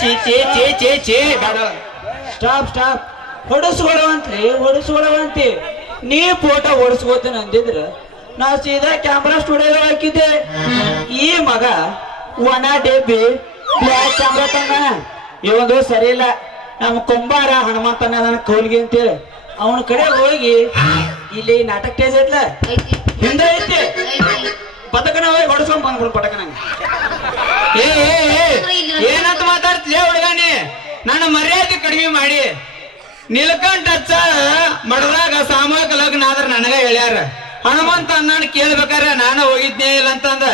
ಚೀ ಚೀ ಚೀ ಚೀ ಚೀ ಬೇಡ. Stop stop. ಹೊಡಿಸ್ಕೊಡವಂತಿ ನೀ photo ಹೊಡಿಸ್ಕೋತೀನಿ ಅಂದಿದ್ರ ನಾ ಸೀದಾ ಕ್ಯಾಮ್ರಾ ಸ್ಟುಡಿಯೋ ಹಾಕಿದ್ದೆ. ಈ ಮಗ ಒಣ ಡೆಬ್ಬಿ ಬ್ಲ್ಯಾಕ್ ಕ್ಯಾಮ್ರಾ ತಂದ. ಇವಂದು ಸರಿ ಇಲ್ಲ. ನಮ್ಮ ಕುಂಬಾರ ಹನುಮಂತನ ನನ್ನ ಕೌಲ್ಗಿ ಅಂತೇಳಿ ಅವನ ಕಡೆ ಹೋಗಿ ಇಲ್ಲಿ ನಾಟಕ ಟೇಜ್ ಐತ್ಲ ಹಿಂದೆ ಐತಿ ಪದಕನ ಹೋಗಿ ಹೊಡ್ಸ್ಕೊಂಡ್ ಬಂದ್ಬಿಡು ಪಟಕನ. ಏನಂತ ಮಾತಾಡ್ತಿಲೇ ಹುಡುಗಾನಿ? ನಾನು ಮರ್ಯಾದೆ ಕಡಿಮೆ ಮಾಡಿ ನೀಲಕಂಠ ಮಡದಾಗ ಸಾಮೂಹಿಕ ಲಗ್ನ ಆದ್ರ ನನಗ ಹೇಳ್ಯಾರ. ಹನುಮಂತ ನಾನು ಕೇಳ್ಬೇಕಾರೆ ನಾನು ಹೋಗಿದ್ನೇ ಇಲ್ಲ ಅಂತಂದ.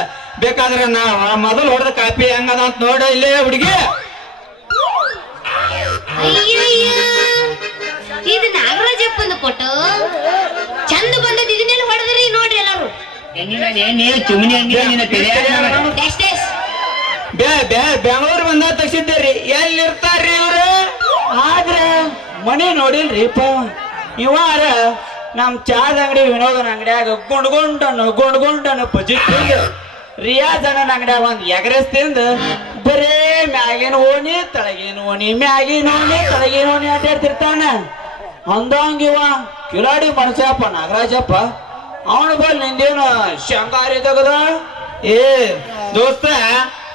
ಬೇಕಾದ್ರೆ ನಾವ ಮೊದಲು ಹೊಡೆದ ಕಾಪಿ ಹೆಂಗದ ಅಂತ ನೋಡ ಇಲ್ಲೇ ಹುಡುಗಿ. ಇದು ನಾಗರಾಜಪ್ಪಂದು ಫೋಟೋ ಚಂದ ಬಂದದ. ಇದನ್ನೆಲ್ಲ ಹೊಡೆದ್ರಿ ನೋಡ್ರಿ ಎಲ್ಲಾರು. ಬೆಂಗಳೂರು ಬಂದ ತಗ್ಸಿದ್ದೇರಿ. ಎಲ್ಲಿರ್ತಾರ್ರಿ ಇವ್ರು? ಆದ್ರೆ ಮನೆ ನೋಡಿಲ್ರಿಪ್ಪ. ಇವಾರ ನಮ್ ಚಾದ ಅಂಗಡಿ ವಿನೋದನ ಅಂಗಡಿಯಾಗ ಗುಂಡ್ಗುಂಡನು ಬಜಿಟ್ ರಿಯಾಜ್ ಅಣ್ಣನ ಅಂಗಡಿಯಾಗ ಒಂದ್ ಎಗ್ರೆಸ್ ತಿಂದು ಬರೇ ಮ್ಯಾಗಿನ ಓಣಿ ತಳಗಿನ ಓಣಿ ಮ್ಯಾಗಿನ ಓಣಿ ತಳಗಿನ ಓಣಿ ಆಟಾಡ್ತಿರ್ತಾನ. ಅಂದಂಗಿವ ಕಿಲಾಡಿ ಮನಸ್ಸಪ್ಪ ನಾಗರಾಜಪ್ಪ. ಅವನ ಬಲ್ ನಿಂದೇನು ಶಂಗಾರಿ ತಗದ? ಏ ದೋಸ್ತ,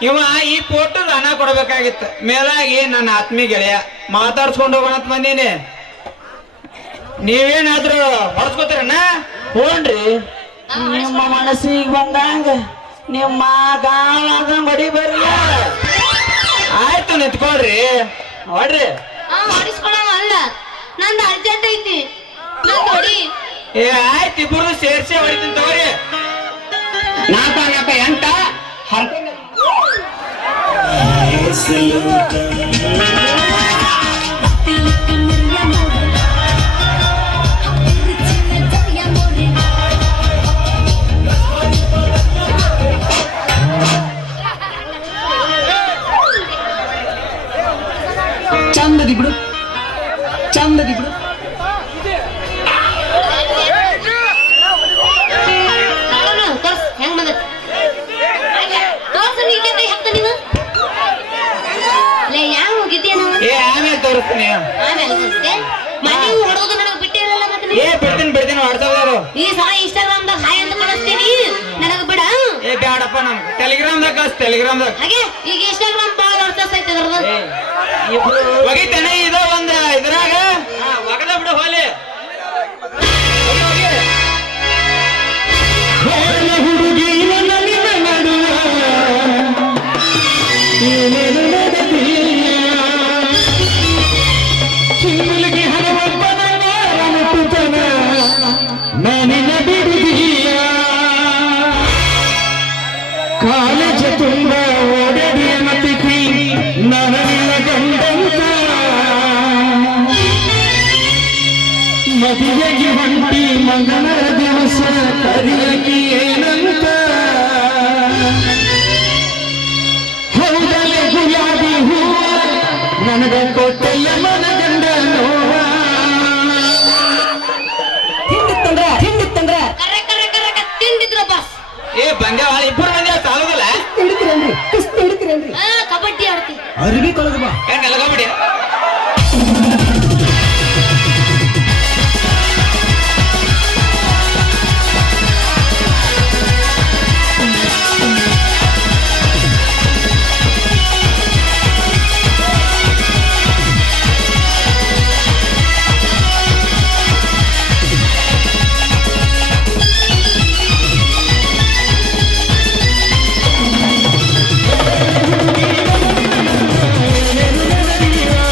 ಇವ ಈ ಫೋಟೋದ ಹಣ ಕೊಡ್ಬೇಕಾಗಿತ್ತು. ಮೇಲಾಗಿ ನನ್ನ ಆತ್ಮೀಯ ಗೆಳೆಯ ಮಾತಾಡ್ಸ್ಕೊಂಡು ಹೋಗೋಣತ್ ಬಂದೀನಿ. ನೀವೇನಾದ್ರೂ ಹೊಡ್ಸ್ಕೊತೀರಣ್ಣ? ಹ್ಞೂನ್ರಿ, ನಿಮ್ಮ ಮನಸ್ಸಿಗೆ ಬಂದಂಗ ನಿಮ್ಮ ಗಾಳ ಬಡಿ ಬರ್ಲ. ಆಯ್ತು ನಿಂತ್ಕೊಳ್ರಿ, ಹೊಡ್ರಿ. ಅಲ್ಲ ನಂದು ಅರ್ಜೆಂಟ್ ಐತಿ. ಏ ಆಯ್ತು, ಇಬ್ಬರು ಸೇರ್ಸಿ ಹೊಡಿತೀನಿ ತಗೋರಿ. 4 8 ಚಂದದಿ ಬಿಡು. ಹೆಂಗ್ ಬಂದ ಯಾವ ಹೋಗಿದ್ದೇನು? ಆಮೇಲೆ ತೋರಿಸ್ತೀನಿ. ಮನೆ ಹೊಡೋದು ನನಗೆ ಬಿಟ್ಟಿರಲ್ಲ. ಬಿಡ್ತೀನಿ ವಾಟ್ಸಪ್ದಾರು. ಈ ಸಲ ಇನ್ಸ್ಟಾಗ್ರಾಮ್ದಾಗ ಹಾಯ್ ಅಂತ ಕಳಿಸ್ತೀನಿ. ನನಗೆ ಬಿಡ. ಬ್ಯಾಡಪ್ಪ, ನಮ್ ಟೆಲಿಗ್ರಾಮ್ದಾಗ ಟೆಲಿಗ್ರಾಮ್ದಾಗ. ಹಾಗೆ ಈಗ ಇನ್ಸ್ಟಾಗ್ರಾಮ್ ಬಾಳ ವರ್ಸಸ್ ಐತೆ ಅದ್ರದ್ದು. ಒಗಿತಾನೆ ಇದ ಒಂದ್ ಇದ್ರಾಗ ಒಗದ ಬಿಡು ಹೋಲಿ. ಕಾಲೇಜ ತುಂಬ ಓಡಡಿ ಮತಿಕಿ ನನ್ನ ಗಂಡಂತ ಮದುವೆಗೆ ಹೊಂಟಿ ಮಗನ ದಿವಸ ಕರಿಯಕಿ ಏನಂತ. ಹೌದಲೆ ಗುಲಾಬಿ ಹೂವ ನನಗ ಕೊಟ್ಟೆಯ ಮನ ಗಂಡ ನೋವ. ತಿಂದಿತ್ತಂದ್ರ ತಿಂದಿದ್ರು ಬಾಸ್. ಬಂದೇವಾಳ ಇಬ್ಬರು ಮಂದಿ ಸಾಲೋದಿಲ್ಲ. ಕಬಡ್ಡಿ ಆಡ್ತಿ ಅರ್ವಿ ತೊಳೆದು ಬಾ. Kabaddi Thank you.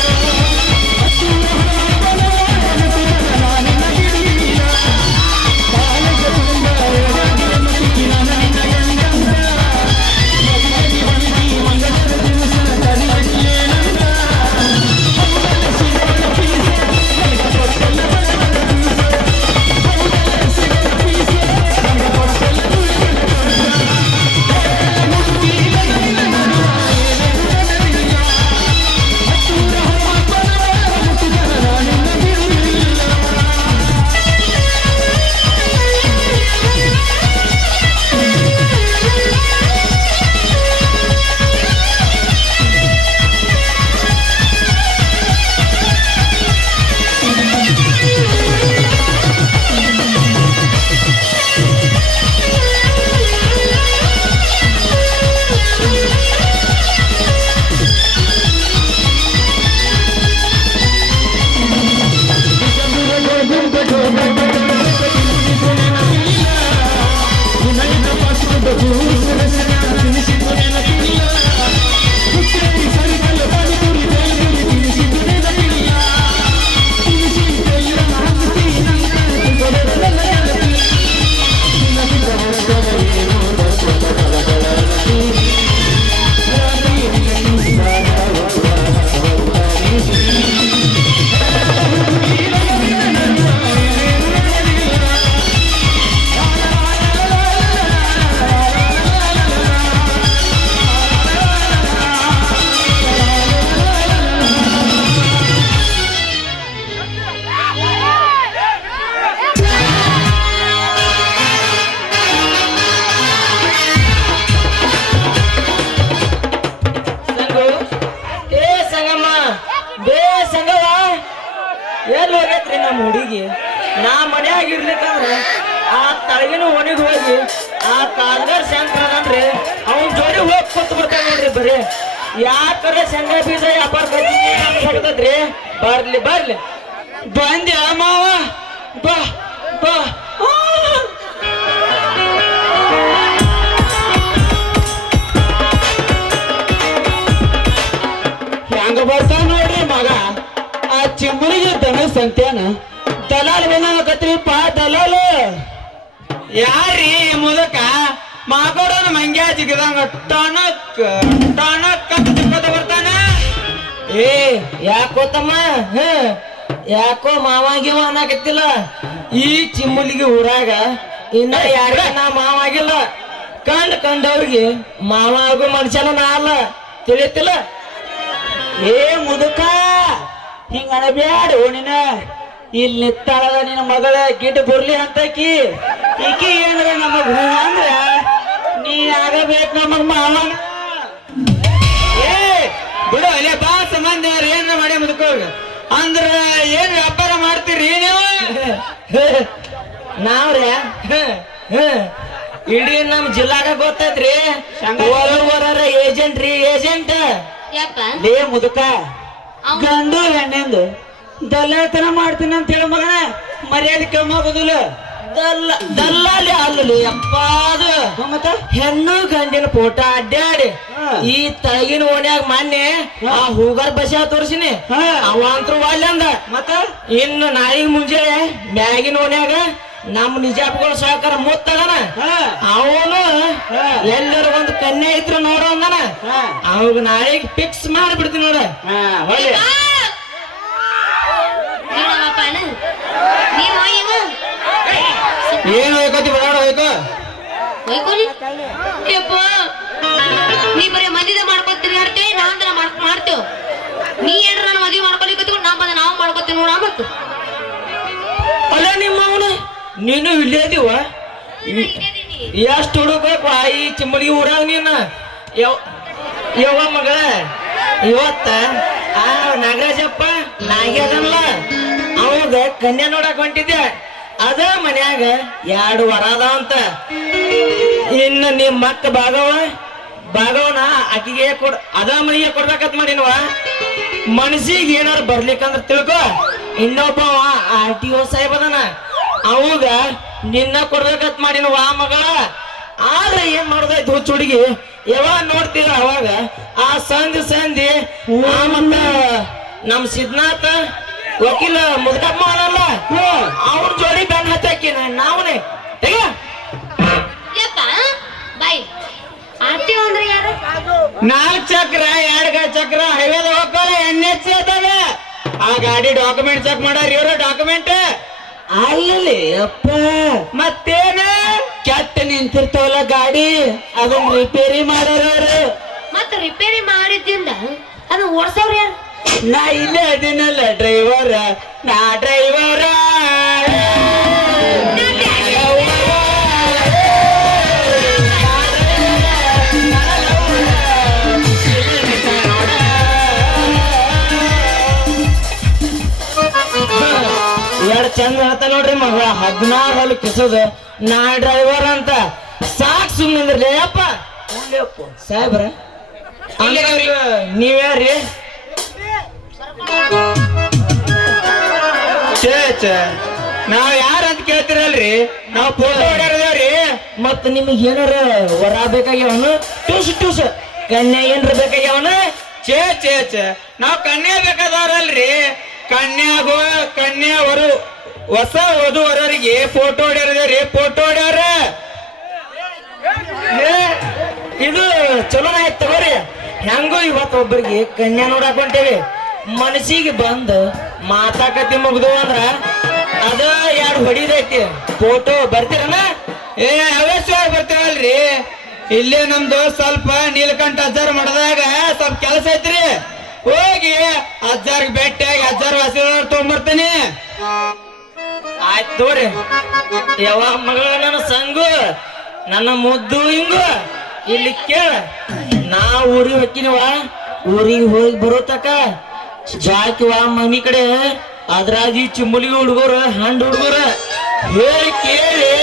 ಎಲ್ಲಿ ಹೋಗೈತ್ರಿ ನಮ್ಮ ಹುಡುಗಿ ನಾ ಮನ್ಯಾಗ ಇರ್ಲಿಕ್ಕಂದ್ರೆ ಆ ತಳಗಿನ ಓಣಿಗೆ ಹೋಗಿ ಆ ಕಾಲ್ಗಾರ್ ಶಂಕರ ಅದನ್ರಿ ಅವನ್ ಜೋಡಿ ಹೋಗಿ ಕೂತ್ ಬರ್ತಾನೆ ನೋಡ್ರಿ ಬರೀ ಯಾಕರ ಶಂಗ ಬೀಜ ವ್ಯಾಪಾರ ಬರ್ತದ್ರಿ ಬರ್ಲಿ ಬರ್ಲಿ ಬಂದ್ಯ ಮಾವ ಬಾ ಬಾ ಹೆಂಗ ಬರ್ತಾನ ನೋಡ್ರಿ ಮಗ ಆ ಚಿಮ್ಮನಿಗೆ ದನ ಸಂತ್ಯಾನ ದಲಾಲ್ ಬೇಕತ್ರಿಪ್ಪ ದಲಾಲ್ ಯಾರೀ ಮೂಲಕ ಮಾಕೋಡನ ಮಂಗ್ಯಾ ಜಿಗದಂಗ ಟನಕ್ ಟನಕ್ ಅಂತ ಚಿಕ್ಕದ ಬರ್ತಾನ ಏ ಯಾಕೋ ತಮ್ಮ ಯಾಕೋ ಮಾವಾಗಿವ ಅನ್ನಕತ್ತಿಲ್ಲ ಈ ಚಿಮ್ಮುಲಿಗೆ ಊರಾಗ ಇನ್ನ ಯಾರಿಗ ನಾ ಮಾವಾಗಿಲ್ಲ ಕಂಡವ್ರಿಗೆ ಮಾವ ಆಗೋ ಮನುಷ್ಯನ ನಾ ಅಲ್ಲ ತಿಳಿತಿಲ್ಲ ಏ ಮುದುಕ ಹಿಂಗ ಅನಬ್ಯಾಡ ನೀನ ಇಲ್ಲಿ ನಿತ್ತಾಳದ ನಿನ್ನ ಮಗಳ ಗಿಡ್ ಬರ್ಲಿ ಅಂತಕಿ ಈಕಿ ಏನ್ರ ನಮಗ್ ಹೂ ಅಂದ್ರ ನೀ ಆಗಬೇಕು ನಮಗ್ ಮಾವನ ಏ ಬಿಡು ಅಲ್ಲೇ ಬಾ ಸಂಬಂಧ ಏನ್ ಮಾಡಿ ಮುದುಕೋಗ ಅಂದ್ರ ಏನ್ ವ್ಯಾಪಾರ ಮಾಡ್ತೀರಿ ನೀವು ನಾವ್ರಿ ಇಡೀ ನಮ್ ಜಿಲ್ಲಾಗ ಗೊತ್ತೈತ್ರಿ ಏಜೆಂಟ್ ರೀ ಏಜೆಂಟ್ ಯಪ್ಪ ಲೇ ಮುದುಕ ಗಂಡು ಹೆಣ್ಣೆಂದು ದಲ್ಲಾತನ ಮಾಡ್ತೀನಿ ಅಂತ ಹೇಳ ಮಗನ ಮರ್ಯಾದೆ ಕಮ್ಮಿ ಆಗೋದಿಲ್ಲ ದಲ್ಲಾಲಿ ಅಲ್ಲಲಿ ಅಪ್ಪ ಅದು ಮತ್ತ ಹೆಣ್ಣು ಗಂಡಿನ ಫೋಟೋ ಅಡ್ಡಾಡಿ ಈ ತಳಗಿನ ಓಣ್ಯಾಗ ಮೊನ್ನೆ ಆ ಹೂಗಾರ್ ಬಸ ತೋರ್ಸಿನಿ ಅವ ಅಂತೂ ವಾಲ್ಯ ಅಂದ ಮತ್ತ ಇನ್ನು ನಾಯಿಗೆ ಮುಂಜಾನೆ ಮ್ಯಾಗಿನ ಓಣ್ಯಾಗ ನಮ್ ನಿಜಾಪ್ಗಳ ಸಹಕಾರ ಮುತ್ತಗನ ಅವನು ಎಲ್ಲರೂ ಒಂದು ಕನ್ಯೆ ಇದ್ರು ನೋಡು ಅಂದನ ಅವಾಗ ನಾಳೆಗೆ ಫಿಕ್ಸ್ ಮಾಡಿಬಿಡ್ತೀನಿ ನೋಡ ಏನ್ ಹೋಯ್ಕೋತಿ ಬರಾಡ ಹೋಯ್ಕೋ ನೀ ಬರೀ ಮದುವೆ ಮಾಡ್ಕೊತೀರಿ ಹೇಳ್ತೇವೆ ನಾವಂದ್ರ ಮಾಡ್ತೇವ್ ನೀ ಏನ್ರ ನಾನು ಮದುವೆ ಮಾಡ್ಕೊಲಿಕ್ಕೆ ನಾವು ಮಾಡ್ಕೊತೀವಿ ನೋಡ ಮತ್ತು ಅಲ್ಲ ನಿಮ್ಮ ಅವನು ನೀನು ಇಲ್ಲೇ ಇದೀವ ಎಷ್ಟು ಹುಡುಕ್ಬೇಕು ಈ ಚಿಮ್ಮಡಿಗೆ ಊರಾಗ ನೀನು ಯವ್ವ ಮಗಳ ಇವತ್ತ ಆ ನಾಗರಾಜಪ್ಪ ನಾಗ್ಯಾದಲ್ಲ ಅವಾಗ ಕನ್ಯಾ ನೋಡಕ್ ಹೊಂಟಿದ್ದೆ ಅದ ಮನ್ಯಾಗ 2 ವರ ಅದಾವ ಅಂತ ಇನ್ನು ನಿಮ್ ಮಕ್ಕ ಭಾಗವನ ಆಕಿಗೆ ಅದ ಮನೆಗೆ ಕೊಡ್ಬೇಕಂತ ಮಾಡಿನವ ಮನಸ್ಸಿಗೆ ಏನಾರು ಬರ್ಲಿಕ್ಕಂದ್ರ ತಿಳ್ಕೊ ಇನ್ನೊಬ್ಬವ RTO ಸಾಹೇಬ್ ಅದನ ಅವಾಗ ನಿನ್ನ ಕೊಡ್ಬೇಕಂತ ಮಾಡಿನವ ಮಗಳ ಆದ್ರೆ ಏನ್ ಮಾಡ್ದಾಯ್ತು ಹುಚ್ಚ ಹುಡುಗಿ ಯಾವಾಗ ನೋಡ್ತೀರ ಅವಾಗ ಆ ಸಂಧಿ ಆ ಮತ್ತ ನಮ್ ಸಿದ್ನಾಥ ವಕೀಲ ಮುದಕಮ್ಮ ಅವನಲ್ಲ ಅವ್ರ ಜೋಡಿ ಬೆನ್ ಹತ್ತಾಕಿ ನಾವನೇ ತೆಗ ಬಾಯ್ ಆರ್ತಿ ಅಂದ್ರೆ ಯಾರು 4 ಚಕ್ರ 2 ಚಕ್ರ ಹೈವೇದ ಹೋಗ್ಕೊಳ್ಳಿ NHC ಅದಾವೆ ಆ ಗಾಡಿ ಡಾಕ್ಯುಮೆಂಟ್ ಚೆಕ್ ಮಾಡಾರ ಇವ್ರ ಡಾಕ್ಯುಮೆಂಟ್ ಅಲ್ಲಿ ಅಪ್ಪ ಮತ್ತೇನ ಕೆಟ್ಟ ನಿಂತಿರ್ತಾವಲ್ಲ ಗಾಡಿ ಅದನ್ನ ರಿಪೇರಿ ಮಾಡೋರು ಮತ್ತ ರಿಪೇರಿ ಮಾಡಿದ್ದಿಂದ ಅದು ಓಡ್ಸವ್ರ ಯಾರು ನಾ ಇಲ್ಲೇ ಅದಿನಲ್ಲ ಡ್ರೈವರ್ ನಾ ಡ್ರೈವರ ಚಂದ ಹೇಳ್ತಾ ನೋಡ್ರಿ ಮಗ 16 ಹಲ್ ಕಿಸದ ನಾ ಡ್ರೈವರ್ ಅಂತ ಸಾಕ್ ಸುಮ್ಮನಿದ್ರಲಿ ಅಪ್ಪ ಸಾಹೇಬ್ರ ನೀವ್ಯಾರಿ ನಾವ್ ಯಾರಂತ ಕೇಳ್ತಿರಲ್ರಿ ನಾವ್ ಫೋಟೋ ಹೊಡ್ಯಾರದೇವ್ರಿ ಮತ್ ನಿಮಗ್ ಏನಾರ ವರ ಬೇಕಾಗ್ಯಾವನು ಟೂಸ್ ಕನ್ಯಾ ಏನ್ರ ಬೇಕಾಗ್ಯಾವನು ಚೇ ನಾವ್ ಕನ್ಯಾ ಬೇಕಾದವ್ರಲ್ರಿ ಕನ್ಯಾ ಹೊಸ ವಧುವರರಿಗೆ ಫೋಟೋ ಹೊಡ್ಯಾರದೇವ್ರಿ ಫೋಟೋ ಹೊಡ್ಯಾರ ಇದು ಚಲೋನ ಆಯ್ತು ತಗೋರಿ ಹೆಂಗೋ ಇವತ್ತು ಒಬ್ಬರಿಗೆ ಕನ್ಯಾ ನೋಡಕ್ ಹೊಂಟೇವಿ ಮನಸ್ಸಿಗೆ ಬಂದು ಮಾತಾಕತಿ ಮುಗ್ದು ಅಂದ್ರ ಅದ 2 ಹೊಡಿದೈತಿ ಫೋಟೋ ಬರ್ತೀರನ ಅವಶ್ಯ ಬರ್ತೀವಲ್ರಿ ಇಲ್ಲೇ ನಮ್ದು ಸ್ವಲ್ಪ ನೀಲಕಂಠ ಅಜ್ಜಾರ್ ಮಾಡದಾಗ ಸ್ವಲ್ಪ ಕೆಲಸ ಐತ್ರಿ ಹೋಗಿ ಅಜ್ಜಾರ್ಗ್ ಭೇಟಿಯಾಗಿ ಅಜ್ಜಾರ್ ಆಶೀರ್ವಾದ ತಗೊಂಡ್ಬರ್ತೀನಿ ಆಯ್ತು ತೋರಿ ಯಾವ ಮಗಳ ನನ್ನ ಸಂಗು ನನ್ನ ಮುದ್ದು ಹಿಂಗು ಇಲ್ಲಿ ಕೇಳ ನಾ ಊರಿಗೆ ಹೊಕ್ಕಿನವ ಊರಿಗೆ ಹೋಗಿ ಬರೋ ತಕ ಜಾಕಿವ ಮನಿ ಕಡೆ ಅದ್ರಾಗ ಈ ಚಿಮ್ಮುಲಿಗೆ ಹುಡುಗರು ಹಂಡ್ ಹುಡುಗರು ಹೇಳಿ ಕೇಳಿ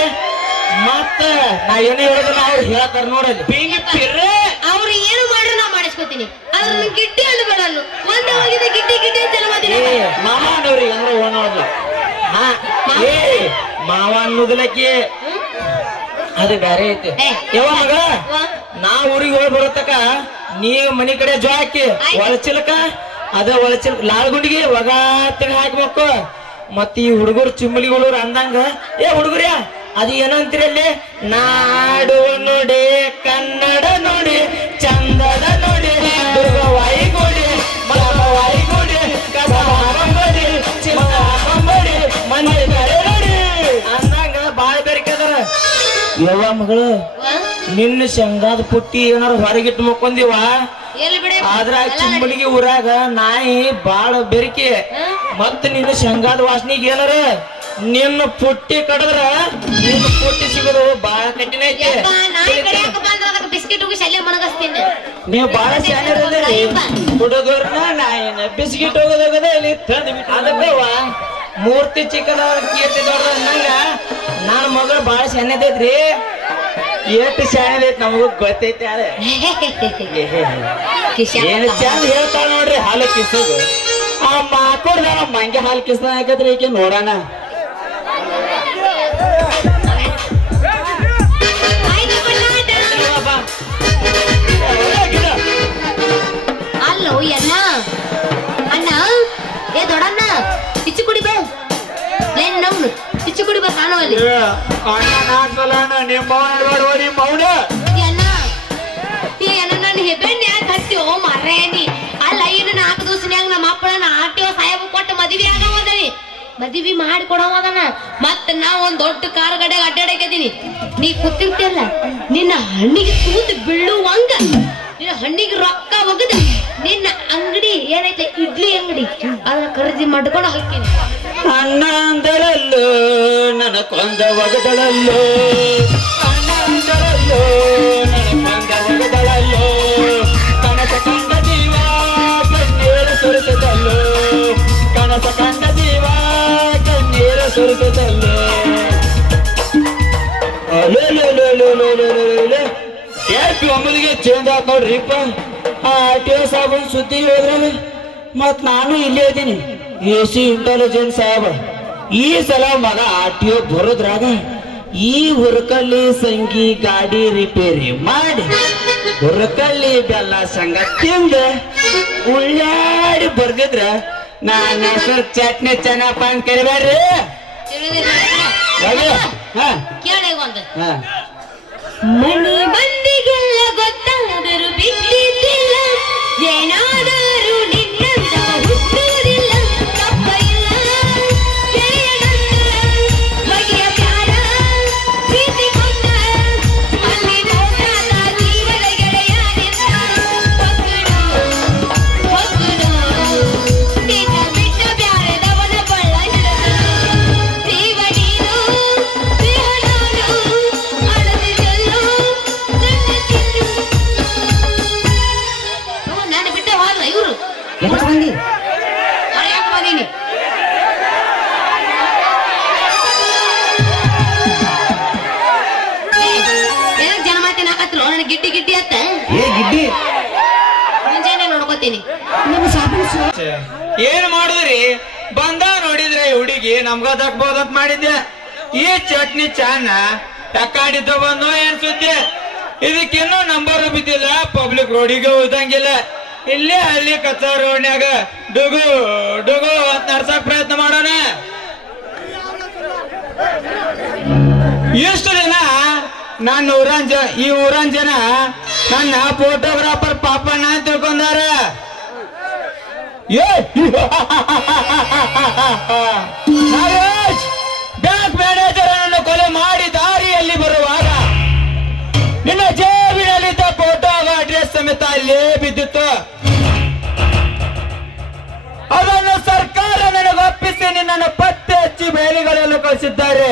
ಮತ್ತ ನಾ ಏನೇ ಹೇಳಿದ್ರೆ ಅವ್ರು ಹೇಳ್ತಾರ ನೋಡಲ್ಲಿ ಪಿಂಗಿ ಪಿರ್ರೆ ಅವ್ರು ಏನು ಮಾಡ್ರು ನಾ ಮಾಡಿಸ್ಕೊತೀನಿ ಆದ್ರೆ ನನ್ ಗಿಟ್ಟಿ ಅನ್ನು ಬೇಡಲ್ಲು ಒಂದೇ ಹೋಗಿದೆ ಗಿಟ್ಟಿ ಗಿಟ್ಟಿ ಅಂತ ಮಾವ ಅನ್ನೋರಿಗೆ ಅಂದ್ರೆ ಓನೋದ್ಲ ಏ ಮಾವ ಅನ್ನೋದಿಲ್ಲಕ್ಕೆ ಅದು ಬೇರೆ ಐತಿ ಯಾವ ಮಗ ನಾ ಊರಿಗೆ ಹೋಗಿ ಬರತಕ್ಕ ನೀ ಮನಿ ಕಡೆ ಜೋ ಹಾಕಿ ಒಳಚಿಲ್ಕ ಅದ ಒಳಚಿಲ್ಕ ಲಾಳ್ಗುಂಡಿಗೆ ಒಗಾತಿಗೆ ಹಾಕ್ಬೇಕು ಮತ್ತ ಈ ಹುಡುಗರು ಚಿಮ್ಮಲಿ ಹುಡುಗರು ಅಂದಂಗ ಏ ಹುಡುಗರ್ಯಾ ಅದು ಏನಂತೀರಿ ಅಲ್ಲಿ ನಾಡು ನೋಡಿ ಕನ್ನಡ ನೋಡಿ ಚಂದದ ನೋಡಿ ದುರ್ಗವಾಯಿ ಗೋಡಿ ಮಲವಾಯಿ ಗೋಡಿ ಕಸ ಹಾಕೊಂಬಡಿ ಚಿನ್ನ ಹಾಕೊಂಬಡಿ ಮನೆ ಬೇರೆ ನೋಡಿ ಅಂದಂಗ ಬಾಳ ಬೆರಕದರ ಯವ್ವ ಮಗಳು ನಿನ್ನ ಶಂಗಾದ ಪುಟ್ಟಿ ಏನಾರ ಹೊರಗಿಟ್ಟು ಮಕ್ಕೊಂದಿವ ಆದ್ರ ಚಿಮ್ಮಡಿಗೆ ಊರಾಗ ನಾಯಿ ಬಾಳ ಬೆರಿಕೆ ಮತ್ತ ನಿನ್ನ ಶಂಗಾದ ವಾಸನಿಗೆ ಏನಾರ ನಿನ್ನ ಪುಟ್ಟಿ ಕಡದ್ರ ನಿನ್ನ ಪುಟ್ಟಿ ಸಿಗೋದು ಬಾಳ ಕಠಿಣ ಐತಿ ಬಿಸ್ಕಿಟ್ ಶಲ್ಯ ಮಣಗಸ್ತೀನಿ ನೀವು ಬಾಳ ಶಾನ್ಯರಲ್ರಿ ಹುಡುಗರ್ನ ನಾಯಿನ ಬಿಸ್ಕಿಟ್ ಹೋಗೋದೋಗದೆ ಇಲ್ಲಿ ಅದಕ್ಕವ ಮೂರ್ತಿ ಚಿಕ್ಕದ ಕೀರ್ತಿ ದೊಡ್ಡ ನಂಗ ನನ್ನ ಮಗಳು ಬಾಳ ಶಾನ್ಯದೈತ್ರಿ ಎಷ್ಟು ಶಾನ್ಯದೈತಿ ನಮಗೂ ಗೊತ್ತೈತಿ ಅದೇ ಏನ್ ಚಂದ ಹೇಳ್ತಾಳ ನೋಡ್ರಿ ಹಾಲು ಕಿಸೋದು ಆ ಮಾಕೋಡ್ದ ಮಂಗೆ ಹಾಲು ಕಿಸ್ದ ಹಾಕದ್ರಿ ಈಕೆ ನೋಡೋಣ ಅಲ್ಲೋ ಅಣ್ಣ ಅಣ್ಣ ಏ ದೊಡ್ಡಣ್ಣ ಕಿಚ್ಚು ಕುಡಿ ಬಾ ನವ್ನು ಕಿಚ್ಚು ಕುಡಿ ಬಾ ಕಾಣೋ ಅಲ್ಲಿ ಅಣ್ಣ ನಾಡ್ಸಲ್ಲ ನಿಮ್ಮ ಮೌನ ಅಣ್ಣ ಈ ಅಣ್ಣ ನಾನು ಹೆಬ್ಬೆಣ್ಣೆ ಯಾಕೆ ಹತ್ತಿಯೋ ಮರ್ರೇನಿ ಅಲ್ಲ ಇನ್ನು 4 ದಿವಸನ್ಯಾಗ ನಮ್ಮ ಅಪ್ಪಳನ್ನ ಆಟಿಯೋ ಸಾಹೇಬ ಕೊಟ್ಟು ಮದುವೆ ಆಗವದನಿ ಮದುವೆ ಮಾಡಿ ಕೊಡವದನ ಮತ್ತ ನಾ ಒಂದ್ ದೊಡ್ಡ ಕಾರ್ ಗಡೆ ಅಡ್ಡಾಡಕದೀನಿ ನೀ ಕೂತಿರ್ತಿಯಲ್ಲ ನಿನ್ನ ಹಣ್ಣಿಗೆ ತೂತು ಬೀಳುವಂಗ ನಿನ್ನ ಹಣ್ಣಿಗೆ ರೊಕ್ಕ ಒಗದ ನಿನ್ನ ಅಂಗಡಿ ಏನೈತೆ ಇಡ್ಲಿ ಅಂಗಡಿ ಅದನ್ನ ಖರೀದಿ ಮಾಡ್ಕೊಂಡು ಹಾಕ್ತೀನಿ ಅಣ್ಣ ಅಂದಳಲ್ಲೋ ನನ್ನ ಕೊಂದ ಒಗದಳಲ್ಲೋ ಅಣ್ಣ ಅಂದಳಲ್ಲೋ ನನ್ನ ಕೊಂದ ಒಗದಳಲ್ಲೋ ಕನಸ ಕಂಡ ಜೀವ ಕಣ್ಣೀರು ಸುರಿಸದಲ್ಲೋ ಕನಸ ಕಂಡ ಜೀವ ಕಣ್ಣೀರು ಸುರಿಸದಲ್ಲೋ ಯಾಕೆ ಒಮ್ಮಲಿಗೆ ಚೇಂಜ್ ಆತ್ ನೋಡ್ರಿಪ್ಪ ಆ RTO ಸಾಬನ್ ಸುದ್ದಿ ಹೇಳಿದ್ರಲ್ಲ ಮತ್ ನಾನು ಇಲ್ಲೇ ಇದ್ದೀನಿ AC ಇಂಟೆಲಿಜೆನ್ಸ್ ಸಾಹೇಬ ಈ ಸಲ ಮಗ RTO ಬರೋದ್ರಾಗ ಈ ಹುರ್ಕಳ್ಳಿ ಸಂಗಿ ಗಾಡಿ ರಿಪೇರಿ ಮಾಡಿ ಹುರ್ಕಳ್ಳಿ ಬೆಲ್ಲ ಸಂಗ ತಿಂದ ಉಳ್ಳಾಡಿ ಬರ್ದಿದ್ರ ನನ್ನ ಹೆಸರು ಚಟ್ನಿ ಚೆನ್ನಪ್ಪ ಅಂತ ಕರಿಬೇಡ್ರಿ ಕೇಳಿ ಒಂದು ಹಾ ಮನೆ ಮಂದಿಗೆಲ್ಲ ಗೊತ್ತಾದರೂ ಬಿಟ್ಟಿದ್ದಿಲ್ಲ ಏನಾದರೂ ನಿನ್ನಂತ ಹುಟ್ಟುವುದಿಲ್ಲ ತಪ್ಪ ಇಲ್ಲ ಗೆಳೆಯನಂತ ಬಗೆಯ ಪ್ಯಾರ ಪ್ರೀತಿ ಕೊಂದ ಅಲ್ಲಿ ನೋಡಾದ ಜೀವನ ಗೆಳೆಯ ನಿನ್ನ ಹೊಕ್ಕನು ನಿನ್ನ ಬಿಟ್ಟ ಬ್ಯಾರೆದವನ ಬಳ್ಳ ಹಿಡದನು ಜೀವ ನೀನು ದೇಹ ನಾನು ಅಳದಿದ್ದಲ್ಲೋ ನನ್ನ ಚಿನ್ನು ನಾನು ಬಿಟ್ಟೆ ಹೋದ್ಲ ಇವ್ರು ಯಾಕೆ ಬಂದೀನಿ ಏನಕ್ಕೆ ಜನ ಮಾತಿನ ಹಾಕತ್ರು ನನಗೆ ಗಿಟ್ಟಿ ಗಿಟ್ಟಿ ಅತ್ತ ಏ ಗಿಡ್ಡಿ ಮುಂಜಾನೆ ನೋಡ್ಕೋತೀನಿ ಏನ್ ಮಾಡುದ್ರಿ ಬಂದ ನೋಡಿದ್ರೆ ಹುಡುಗಿ ನಮ್ಗ ದಕ್ಬೋದಂತ ಮಾಡಿದ್ದೆ ಈ ಚಟ್ನಿ ಚಾನ ತಕ್ಕಾಡಿದ್ದ ಬಂದು ಏನ್ ಸುದ್ದಿ ಇದಕ್ಕಿನ್ನೂ ನಂಬರ್ ಬಿದ್ದಿಲ್ಲ ಪಬ್ಲಿಕ್ ರೋಡಿಗೆ ಹೋದಂಗಿಲ್ಲ ಇಲ್ಲೇ ಹಳ್ಳಿ ಕಚ್ಚಾ ರೋಡ್ನ್ಯಾಗ ಡುಗು ಡುಗು ಅಂತ ನಡ್ಸಕ್ ಪ್ರಯತ್ನ ಮಾಡೋಣ ಎಷ್ಟು ದಿನ ನನ್ನ ಈ ಊರನ್ ಜನ ನನ್ನ ಫೋಟೋಗ್ರಾಫರ್ ಪಾಪಣ್ಣ ಅಂತ ತಿಳ್ಕೊಂಡಾರ ನಾಗರಾಜ್ ಬ್ಯಾಂಕ್ ಮ್ಯಾನೇಜರ್ ಅನ್ನು ಕೊಲೆ ಮಾಡಿ ದಾರಿಯಲ್ಲಿ ಬರುವಾಗ ನಿನ್ನ ಜೇಬಿನಲ್ಲಿದ್ದ ಫೋಟೋ ಅಡ್ರೆಸ್ ಸಮೇತ ಅಲ್ಲೇ ಬಿದ್ದಿತ್ತು ಅದನ್ನು ಸರ್ಕಾರ ನನಗೊಪ್ಪಿಸಿ ನಿನ್ನನ್ನು ಪತ್ತೆ ಹಚ್ಚಿ ಬೇಲಿಗಳೆಲ್ಲ ಕಳಿಸಿದ್ದಾರೆ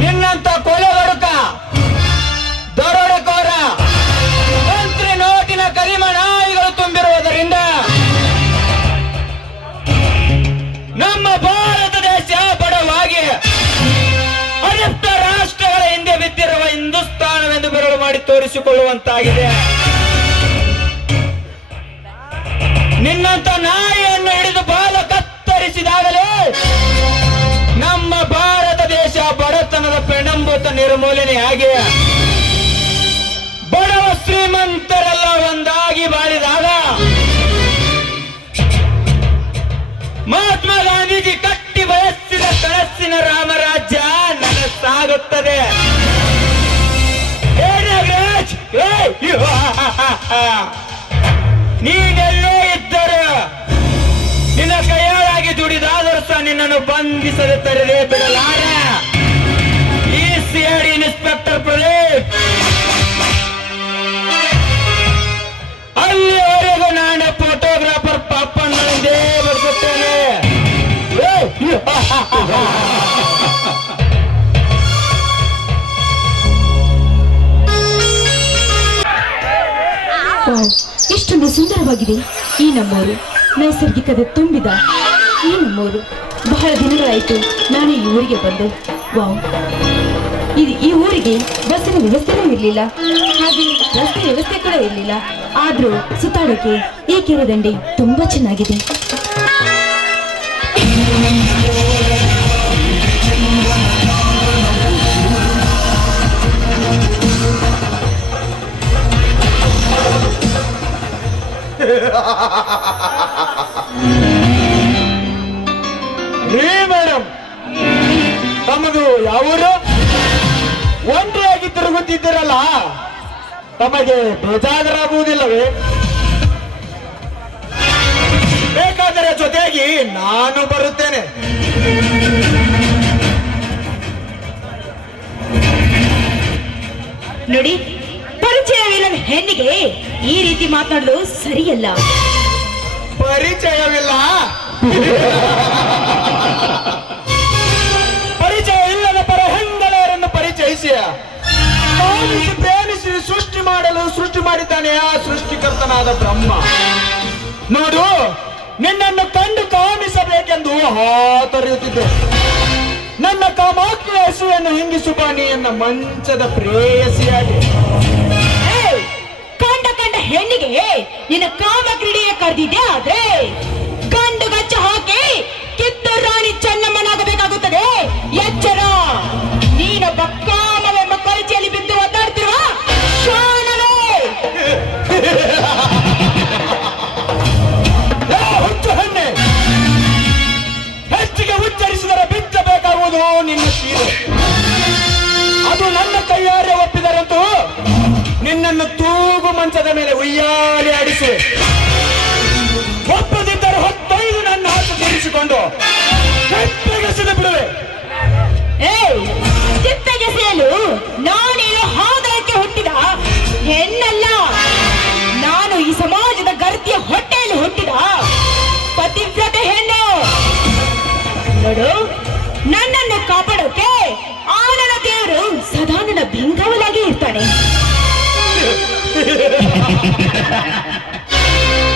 ನಿನ್ನಂತ ಕೊಲೆಗಡುಕ ದರೋಡೆಕೋರ ಮಂತ್ರಿ ನೋಟಿನ ಕರಿಮ ನಾಯಿಗಳು ತುಂಬಿರುವುದರಿಂದ ತೋರಿಸಿಕೊಳ್ಳುವಂತಾಗಿದೆ. ನಿನ್ನಂತ ನಾಯಿಯನ್ನು ಹಿಡಿದು ಬಾಲ ಕತ್ತರಿಸಿದಾಗಲೇ ನಮ್ಮ ಭಾರತ ದೇಶ ಬಡತನದ ಪೆಣಂಬೂತ ನಿರ್ಮೂಲನೆಯಾಗಿ ಬಡವ ಶ್ರೀಮಂತರೆಲ್ಲ ಒಂದಾಗಿ ಬಾಳಿದಾಗ ಮಹಾತ್ಮ ಗಾಂಧೀಜಿ ಕಟ್ಟಿ ಬಯಸಿದ ಕನಸಿನ ರಾಮರಾಜ್ಯ ನನಸಾಗುತ್ತದೆ. ನೀನೆಲ್ಲೇ ಇದ್ದರು ನಿನ್ನ ಕೈಯಾಳಾಗಿ ದುಡಿದಾದರೂ ಸಹ ನಿನ್ನನ್ನು ಬಂಧಿಸದೆ ತರದೇ ಬಿಡಲಾರ. ಈ ಸಿಐಡಿ ಇನ್ಸ್ಪೆಕ್ಟರ್ ಪ್ರದೀಪ್, ಅಲ್ಲಿವರೆಗೂ ನಾನು ಫೋಟೋಗ್ರಾಫರ್ ಪಾಪಣ್ಣನಿಂದೇ ಬದುಕುತ್ತೇನೆ. ಇಷ್ಟೊಂದು ಸುಂದರವಾಗಿದೆ ಈ ನಮ್ಮೂರು. ನೈಸರ್ಗಿಕತೆ ತುಂಬಿದ ಈ ನಮ್ಮೂರು. ಬಹಳ ದಿನಗಳಾಯಿತು ನಾನು ಈ ಊರಿಗೆ ಬಂದು. ವಾವ್, ಈ ಊರಿಗೆ ಬಸ್ಸಿನ ವ್ಯವಸ್ಥೆನೂ ಇರಲಿಲ್ಲ, ಹಾಗೆ ರಸ್ತೆ ವ್ಯವಸ್ಥೆ ಕೂಡ ಇರಲಿಲ್ಲ. ಆದ್ರೂ ಸುತ್ತಾಡೋಕೆ ಈ ಕೆರೆ ದಂಡೆ ತುಂಬಾ ಚೆನ್ನಾಗಿದೆ. ರೀ ಮೇಡಮ್, ತಮ್ಮದು ಯಾವೂರು? ಒಂಟಿಯಾಗಿ ತಿರುಗುತ್ತಿದ್ದೀರಲ್ಲ, ತಮಗೆ ಬೇಜಾರಾಗುವುದಿಲ್ಲವೇ? ಬೇಕಾದರೆ ಜೊತೆಯಾಗಿ ನಾನು ಬರುತ್ತೇನೆ. ನೋಡಿ, ಪರಿಚಯವಿಲ್ಲದ ಹೆಣ್ಣಿಗೆ ಈ ರೀತಿ ಮಾತಾಡಲು ಸರಿಯಲ್ಲ. ಪರಿಚಯವಿಲ್ಲ? ಪರಿಚಯ ಇಲ್ಲದ ಪರ ಹೆಂಗಲವರನ್ನು ಪರಿಚಯಿಸಿ ಪ್ರೇಮಿಸಿ ಸೃಷ್ಟಿ ಮಾಡಲು ಸೃಷ್ಟಿ ಮಾಡಿದ್ದಾನೆ ಆ ಸೃಷ್ಟಿಕರ್ತನಾದ ಬ್ರಹ್ಮ. ನೋಡು, ನಿನ್ನನ್ನು ಕಂಡು ಕಾಮಿಸಬೇಕೆಂದು ಹಾತೊರೆಯುತ್ತಿದ್ದೆ. ನನ್ನ ಕಾಮಾಗ್ನಿಯ ಹಸುವನ್ನು ಹಿಂಗಿಸುವ ನೀನ್ನ ಮಂಚದ ಪ್ರೇಯಸಿಯಾಗಿ. ಕಂಡ ಹೆಣ್ಣಿಗೆ ನಿನ್ನ ಕಾಮ ಕ್ರೀಡೆಯ ಕರೆದಿದ್ದೆ, ಆದ್ರೆ ಗಂಡು ಗಚ್ಚ ಹಾಕಿ ಕಿತ್ತೂರು ರಾಣಿ ಚೆನ್ನಮ್ಮನಾಗಬೇಕಾಗುತ್ತದೆ. ಎಚ್ಚರ, ನೀನೊಬ್ಬ ಕಾಮವೆಂಬ ಪರಿಚಯಲ್ಲಿ ಬಿದ್ದು ಒದ್ದಾಡ್ತಿರುವ ಶಾಣವೇ. ಹುಚ್ಚು ಹೆಣ್ಣೆ, ಹೆಚ್ಚಿಗೆ ಉಚ್ಚರಿಸಿದರೆ ಬಿಚ್ಚಬೇಕಾಗುವುದು ನಿನ್ನ ಸೀರೆ. ಅದು ನನ್ನ ಕೈಯಾರೆ ಒಪ್ಪಿದರಂತೂ ನಿನ್ನನ್ನು ತೂಗು ಮಂಚದ ಮೇಲೆ ಉಯ್ಯಾಲೆ ಆಡಿಸುವೆ. ಒಪ್ಪದಿದ್ದರೆ 15 ನನ್ನ ಹಾಕಿ ತೀರಿಸಿಕೊಂಡು ಕೆಪ್ಪೆಗೆಸೆದು ಬಿಡುವೆ. ತಿಪ್ಪೆಗೆಸೆಯಲು ನಾನೇನು ಹಾದರಕ್ಕೆ ಹುಟ್ಟಿದ ಹೆಣ್ಣಲ್ಲ. ನಾನು ಈ ಸಮಾಜದ ಗರ್ತಿಯ ಹೊಟ್ಟೆಯಲ್ಲಿ ಹುಟ್ಟಿದ ಪತಿವ್ರತೆ ಹೆಣ್ಣು. ನೋಡು, ನನ್ನನ್ನು ಕಾಪಾಡೋಕೆ ಆ ನನ್ನ ದೇವರು ಸದಾ ನನ್ನ ಬೆಂಗಾವಲಾಗಿ ಇರ್ತಾನೆ.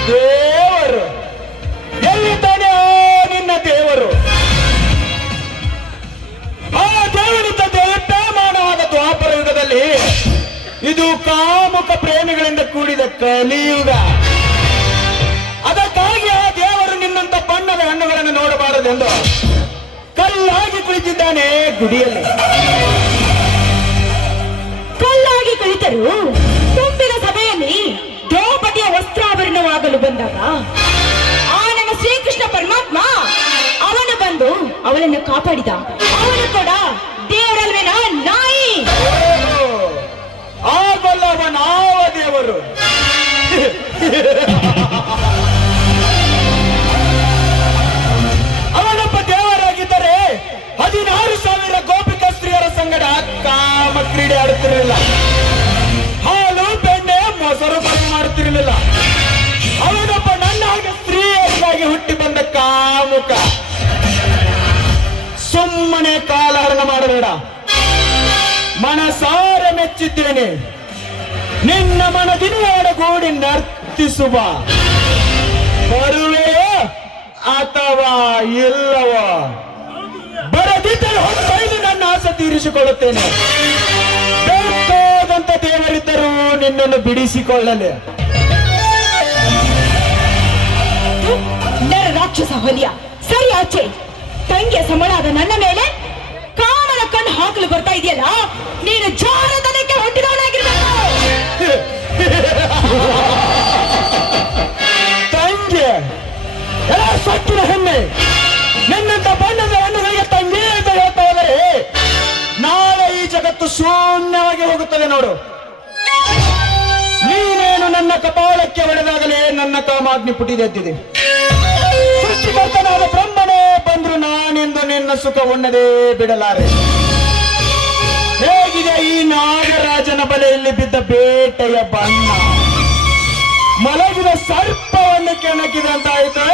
ದೇವರು ಎಲ್ಲಿದ್ದಾನೆ? ನಿನ್ನ ದೇವರು. ಆ ದೇವರಿದ್ದ ಪ್ರೇಮಾನವಾದ ದ್ವಾಪರ ಯುಗದಲ್ಲಿ ಇದು ಕಾಮುಕ ಪ್ರೇಮಿಗಳಿಂದ ಕೂಡಿದ ಕಲಿಯುಗ. ಅದಕ್ಕಾಗಿ ಆ ದೇವರು ನಿನ್ನಂತ ಬಣ್ಣದ ಹಣ್ಣುಗಳನ್ನು ನೋಡಬಾರದೆಂದು ಕಲ್ಲಾಗಿ ಕುಳಿತಿದ್ದಾನೆ ಗುಡಿಯಲ್ಲಿ. ಕಲ್ಲಾಗಿ ಕುಳಿತರು ತುಂಬಿದ ಸಭೆಯಲ್ಲಿ ದ್ರೌಪದಿಯ ವಸ್ತ್ರಾಭರಣವಾಗಲು ಬಂದಾಗ ಆ ನನ್ನ ಶ್ರೀಕೃಷ್ಣ ಪರಮಾತ್ಮ ಅವನು ಬಂದು ಅವಳನ್ನು ಕಾಪಾಡಿದ. ಅವನು ಕೂಡ ದೇವರಲ್ವೇನ ನಾಯಿ? ಆಗಲ್ಲವ ನಾವ ದೇವರು. ಅವನೊಬ್ಬ ದೇವರಾಗಿದ್ದರೆ 16,000 ಗೋಪಿಕಾ ಸ್ತ್ರೀಯರ ಸಂಗಡ ಕಾಮ ಕ್ರೀಡೆ ಆಡುತ್ತಿರಲಿಲ್ಲ. ಹಾಲು ಬೆಣ್ಣೆ ಮೊಸರು ಮಾಡುತ್ತಿರಲಿಲ್ಲ. ಅವನೊಬ್ಬ ನನ್ನ ಹಾಗೆ ಸ್ತ್ರೀಯರಿಗಾಗಿ ಹುಟ್ಟಿ ಬಂದ ಕಾಮುಕ. ಸುಮ್ಮನೆ ಕಾಲಹರಣ ಮಾಡಬೇಡ. ಮನಸಾರ ಮೆಚ್ಚಿದ್ದೇನೆ. ನಿನ್ನ ಮನದಿನೊಡಗೂಡಿ ನರ್ತಿಸುವ ಬರುವೆಯೋ ಅಥವಾ ಇಲ್ಲವೋ? ಬರದಿದ್ದರೆ 15 ನನ್ನ ಆಸೆ ತೀರಿಸಿಕೊಳ್ಳುತ್ತೇನೆ. ಬೇಕಾದಂತ ಎಂತೆಂತ ದೇವರಿದ್ದರೂ ನಿನ್ನನ್ನು ಬಿಡಿಸಿಕೊಳ್ಳಲೆ. ನರ ರಾಕ್ಷಸ ಹೊಲಿಯ, ಸರಿ ಆಚೆ. ತಂಗಿಯ ಸಮಳಾದ ನನ್ನ ಮೇಲೆ ಕಾಮನ ಕಣ್ಣು ಹಾಕಲು ಬರ್ತಾ ಇದೆಯಲ್ಲ, ನೀನು ಜಾರತನಕ್ಕೆ ಹೊಟ್ಟಿದವನಾಗಿರ್ಬೇಕು. ತಂಗಿ ಎಲ್ಲ ಸೊಕ್ಕಿನ ಹೆಣ್ಣೆ, ನಿನ್ನಂತ ಬಣ್ಣದ ಹೆಣ್ಣುಗಳಿಗೆ ತಂಗಿ ಅಂತ ಹೇಳ್ತಾ ಹೋದರೆ ನಾಳೆ ಈ ಜಗತ್ತು ಶೂನ್ಯವಾಗಿ ಹೋಗುತ್ತದೆ ನೋಡು. ನೀನೇನು ನನ್ನ ಕಪಾಳಕ್ಕೆ ಹೊಡೆದಾಗಲೇ ನನ್ನ ಕಾಮಾಗ್ನಿ ಪುಟಿದೆದ್ದಿದೆ. ಸೃಷ್ಟಿಕರ್ತನಾದ ಬ್ರಹ್ಮನೇ ಬಂದ್ರು ನಾನೆಂದು ನಿನ್ನ ಸುಖ ಉಣ್ಣದೇ ಬಿಡಲಾರೆ. ಹೇಗಿದೆ ಈ ನಾಗರಾಜನ ಬಲೆಯಲ್ಲಿ ಬಿದ್ದ ಬೇಟೆಯ ಬಣ್ಣ? ಮಲಗಿದ ಸರ್ಪವನ್ನು ಕೆಣಕಿದಂತಾಯಿತು.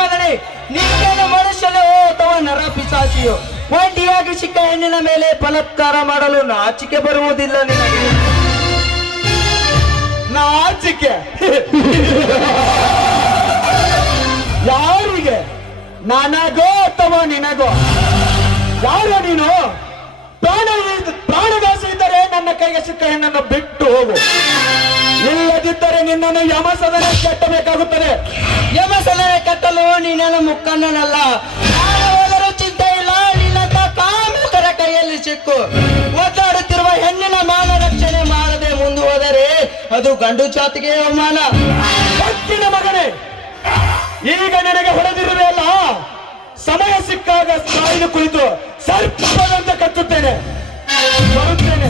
ಮಗನೇ, ನೀನೇನು ಮನುಷ್ಯನೇ ಅಥವಾ ನರ ಪಿಶಾಚಿಯೋ? ಒಂಟಿಯಾಗಿ ಸಿಕ್ಕ ಹೆಣ್ಣಿನ ಮೇಲೆ ಬಲಾತ್ಕಾರ ಮಾಡಲು ನಾಚಿಕೆ ಬರುವುದಿಲ್ಲ ನಿನಗೆ? ನಾಚಿಕೆ ಯಾರಿಗೆ? ನನಗೋ ಅಥವಾ ನಿನಗೋ? ಯಾರು ನೀನು? ಪ್ರಾಣದಾಸೆ ಇದ್ದರೆ ನನ್ನ ಕೈಗೆ ಸಿಕ್ಕ ಹೆಣ್ಣನ್ನು ಬಿಟ್ಟು ಹೋಗು. ಇಲ್ಲದಿದ್ದರೆ ನಿನ್ನನ್ನು ಯಮಸದನೆ ಕಟ್ಟಬೇಕಾಗುತ್ತದೆ. ಯಮಸದನೆ ಕಟ್ಟಲು ನೀನನ್ನು ಮುಕ್ಕಣ್ಣನಲ್ಲ. ಹೋದರೂ ಚಿಂತೆ ಇಲ್ಲ, ನಿನ್ನಂತ ಕಾಮುಕರ ಕೈಯಲ್ಲಿ ಸಿಕ್ಕು. ಒದ್ದಾಡುತ್ತಿರುವ ಹೆಣ್ಣಿನ ಮಾನ ರಕ್ಷಣೆ ಮಾಡದೆ ಮುಂದುವರೆದರೆ ಅದು ಗಂಡು ಜಾತಿಗೆ ಅವಮಾನ. ಕತ್ತಿನ ಮಗನೇ, ಈಗ ನನಗೆ ಹೊಡೆದಿರುವೆ ಅಲ್ಲ, ಸಮಯ ಸಿಕ್ಕಾಗ ಸಾಯಿದು ಕುಳಿತು ಸರ್ಪದಂತೆ ಕಚ್ಚುತ್ತೇನೆ. ಬರುತ್ತೇನೆ.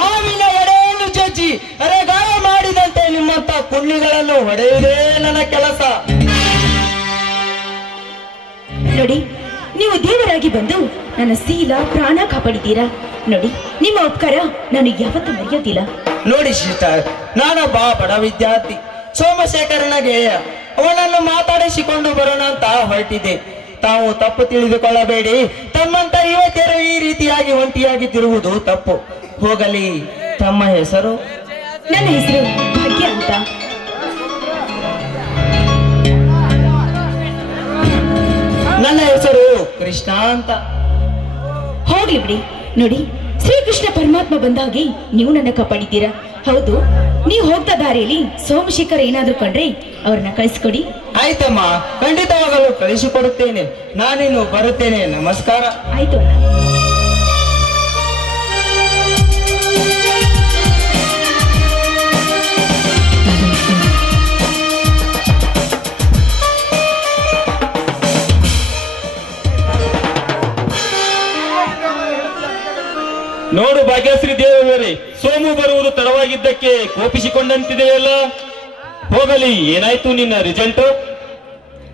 ಹಾವಿನ ಎಡೆಯನ್ನು ಜಜ್ಜಿ ಅರೆಗಾಯ ಮಾಡಿದಂತೆ ನಿಮ್ಮಂತ ಕುಣ್ಣಿಗಳನ್ನು ಹೊಡೆಯುವುದೇ ನನ್ನ ಕೆಲಸ. ನೋಡಿ, ನೀವು ದೇವರಾಗಿ ಬಂದು ನನ್ನ ಶೀಲ ಪ್ರಾಣ ಕಾಪಾಡಿದ್ದೀರಾ. ನೋಡಿ, ನಿಮ್ಮ ಉಪಕಾರ ನಾನು ಯಾವತ್ತೂ ಮರೆಯೋದಿಲ್ಲ. ನೋಡಿ ಸಿಸ್ಟರ್, ನಾನೊಬ್ಬ ಬಡ ವಿದ್ಯಾರ್ಥಿ, ಸೋಮಶೇಖರನ ಗೆಳೆಯ. ಅವನನ್ನು ಮಾತಾಡಿಸಿಕೊಂಡು ಬರೋಣ ಅಂತ ಹೊರಟಿದ್ದೆ. ತಾವು ತಪ್ಪು ತಿಳಿದುಕೊಳ್ಳಬೇಡಿ. ತಮ್ಮಂತ ಯುವತಿಯರು ಈ ರೀತಿಯಾಗಿ ಒಂಟಿಯಾಗಿ ತಿರುವುದು ತಪ್ಪು. ಹೋಗಲಿ, ತಮ್ಮ ಹೆಸರು? ನನ್ನ ಹೆಸರು ಭಾಗ್ಯ ಅಂತ. ನನ್ನ ಹೆಸರು ಕೃಷ್ಣ ಅಂತ. ಹೋಗ್ಲಿ ಬಿಡಿ. ನೋಡಿ, ಶ್ರೀಕೃಷ್ಣ ಪರಮಾತ್ಮ ಬಂದಾಗೆ ನೀವು ನನ್ನ ಕಾಪಾಡಿದ್ದೀರಾ. ಹೌದು, ನೀವು ಹೋಗ್ತಾ ದಾರಿಯಲ್ಲಿ ಸೋಮಶೇಖರ ಏನಾದ್ರೂ ಕಂಡ್ರೆ ಅವ್ರನ್ನ ಕಳಿಸ್ಕೊಡಿ. ಆಯ್ತಮ್ಮ, ಖಂಡಿತವಾಗಲು ಕಳಿಸಿಕೊಡುತ್ತೇನೆ. ನಾನಿನ್ನು ಬರುತ್ತೇನೆ. ನಮಸ್ಕಾರ. ಆಯ್ತು. ನೋಡು ಭಾಗ್ಯಶ್ರೀ ದೇವರೇ, ಸೋಮು ಬರುವುದು ತಡವಾಗಿದ್ದಕ್ಕೆ ಕೋಪಿಸಿಕೊಂಡಂತಿದೆಯಲ್ಲ. ಹೋಗಲಿ, ಏನಾಯ್ತು ನಿನ್ನ ರಿಸಲ್ಟ್?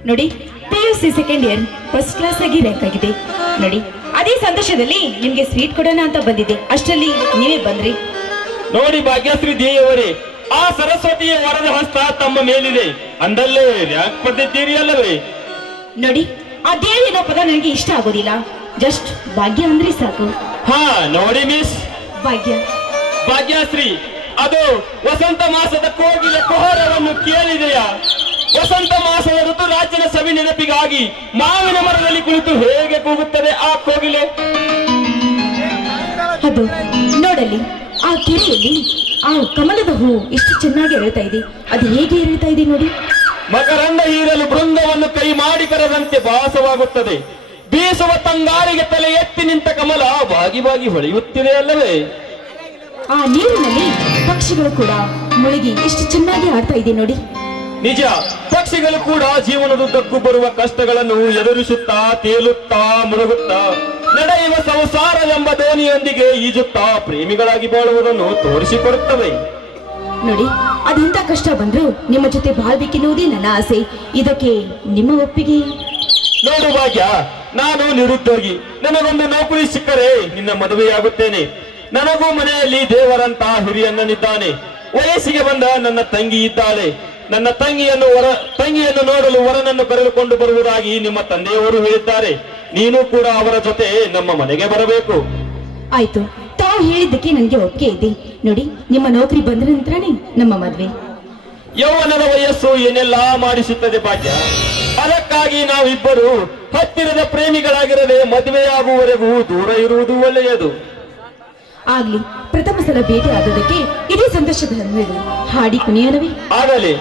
ನೋಡಿ, PUC second year first class ಆಗಿ ರ್ಯಾಂಕ್ ಆಗಿದೆ. ನೋಡಿ, ಅದೇ ಸಂತೋಷದಲ್ಲಿ ನಿಮ್ಗೆ ಸ್ವೀಟ್ ಕೊಡೋಣ ಅಂತ ಬಂದಿದ್ದೆ. ಅಷ್ಟರಲ್ಲಿ ನೀವೇ ಬಂದ್ರಿ. ನೋಡಿ ಭಾಗ್ಯಶ್ರೀ ದೇವರೇ, ಆ ಸರಸ್ವತಿಯ ವರದ ಹಸ್ತ ತಮ್ಮ ಮೇಲಿದೆ. ಅಂದಲ್ಲೇ ರ್ಯಾಂಕ್ ಪಡೆದಿದ್ದೀರಿ ಅಲ್ಲವೇ? ನೋಡಿ, ಆ ದೇವಿ ಅನ್ನೋ ಪದ ನನಗೆ ಇಷ್ಟ ಆಗೋದಿಲ್ಲ. ಜಸ್ಟ್ ಭಾಗ್ಯ ಅಂದ್ರೆ ಸಾಕು. ಹಾ, ನೋಡಿ ಮಿಸ್ ಭಾಗ್ಯಶ್ರೀ, ಅದು ವಸಂತ ಮಾಸದ ಕೋಗಿಲೆ ಕುಹರವನ್ನು ಕೇಳಿದೆಯಾ? ವಸಂತ ಮಾಸದ ಋತುರಾಜನ ಸವಿ ನೆನಪಿಗಾಗಿ ಮಾವಿನ ಮರದಲ್ಲಿ ಕುಳಿತು ಹೇಗೆ ಕೂಗುತ್ತದೆ ಆ ಕೋಗಿಲೆ? ಅದು ನೋಡಲಿ, ಆ ಕೆರೆಯಲ್ಲಿ ಆ ಕಮಲದ ಹೂ ಎಷ್ಟು ಚೆನ್ನಾಗಿ ಅರಳ್ತಾ ಇದೆ. ಅದು ಹೇಗೆ ಅರಳ್ತಾ ಇದೆ ನೋಡಿ. ಮಕರಂದ ಹೀರಲು ಬೃಂದವನ್ನು ಕೈ ಮಾಡಿ ಕರೆದಂತೆ ಭಾಸವಾಗುತ್ತದೆ. ಬೀಸುವ ತಂಗಾರಿಗೆ ತಲೆ ಎತ್ತಿ ನಿಂತ ಕಮಲ ಬಾಗಿ ಬಾಗಿ ಹೊಳೆಯುತ್ತಿದೆ ಅಲ್ಲವೇ? ಆ ನೀರಿನಲ್ಲಿ ಪಕ್ಷಿಗಳು ಕೂಡ ಮುಳುಗಿ ಎಷ್ಟು ಚೆನ್ನಾಗಿ ಆಡ್ತಾ ಇದೆ ನೋಡಿ. ನಿಜ, ಪಕ್ಷಿಗಳು ಕೂಡ ಜೀವನದುದ್ದಕ್ಕೂ ಬರುವ ಕಷ್ಟಗಳನ್ನು ಎದುರಿಸುತ್ತಾ ತೇಲುತ್ತಾ ಮುಳುಗುತ್ತಾ ನಡೆಯುವ ಸಂಸಾರ ಎಂಬ ದೋಣಿಯೊಂದಿಗೆ ಈಜುತ್ತಾ ಪ್ರೇಮಿಗಳಾಗಿ ಬಾಳುವುದನ್ನು ತೋರಿಸಿಕೊಡುತ್ತವೆ. ನೋಡಿ, ಅದೆಂತ ಕಷ್ಟ ಬಂದ್ರು ನಿಮ್ಮ ಜೊತೆ ಬಾಳ್ಬೇಕೆನ್ನುವುದೇ ನನ್ನ ಆಸೆ. ಇದಕ್ಕೆ ನಿಮ್ಮ ಒಪ್ಪಿಗೆ? ನೋಡು ಭಾಗ್ಯ, ನಾನು ನಿರುದ್ಯೋಗಿ. ನನಗೊಂದು ನೌಕರಿ ಸಿಕ್ಕರೆ ನಿನ್ನ ಮದುವೆಯಾಗುತ್ತೇನೆ. ನನಗೂ ಮನೆಯಲ್ಲಿ ದೇವರಂತ ಹಿರಿಯಣ್ಣನಿದ್ದಾನೆ. ವಯಸ್ಸಿಗೆ ಬಂದ ನನ್ನ ತಂಗಿ ಇದ್ದಾಳೆ. ನನ್ನ ತಂಗಿಯನ್ನು ನೋಡಲು ವರನನ್ನು ಕರೆದುಕೊಂಡು ಬರುವುದಾಗಿ ನಿಮ್ಮ ತಂದೆಯವರು ಹೇಳಿದ್ದಾರೆ. ನೀನು ಕೂಡ ಅವರ ಜೊತೆ ನಮ್ಮ ಮನೆಗೆ ಬರಬೇಕು. ಆಯ್ತು, ತಾವು ಹೇಳಿದ್ದಕ್ಕೆ ನನಗೆ ಒಪ್ಪಿಗೆ ಇದೆ. ನೋಡಿ, ನಿಮ್ಮ ನೌಕರಿ ಬಂದ ನಂತರನೇ ನಮ್ಮ ಮದ್ವೆ. ಯೌವನದ ವಯಸ್ಸು ಏನೆಲ್ಲ ಮಾಡಿಸುತ್ತದೆ ಭಾಗ್ಯ. ಅದಕ್ಕಾಗಿ ನಾವಿಬ್ಬರು ಹತ್ತಿರದ ಪ್ರೇಮಿಗಳಾಗಿರದೆ ಮದುವೆಯಾಗುವವರೆಗೂ ದೂರ ಇರುವುದು ಒಳ್ಳೆಯದು. ಆಗ್ಲಿ, ಪ್ರಥಮ ಸಲ ಭೇಟಿ ಆದದಕ್ಕೆ ಇದೇ ಸಂತೋಷದ ಹಾಡಿ ಕುಣಿಯೋಣವೇ? ಆಗಲಿ.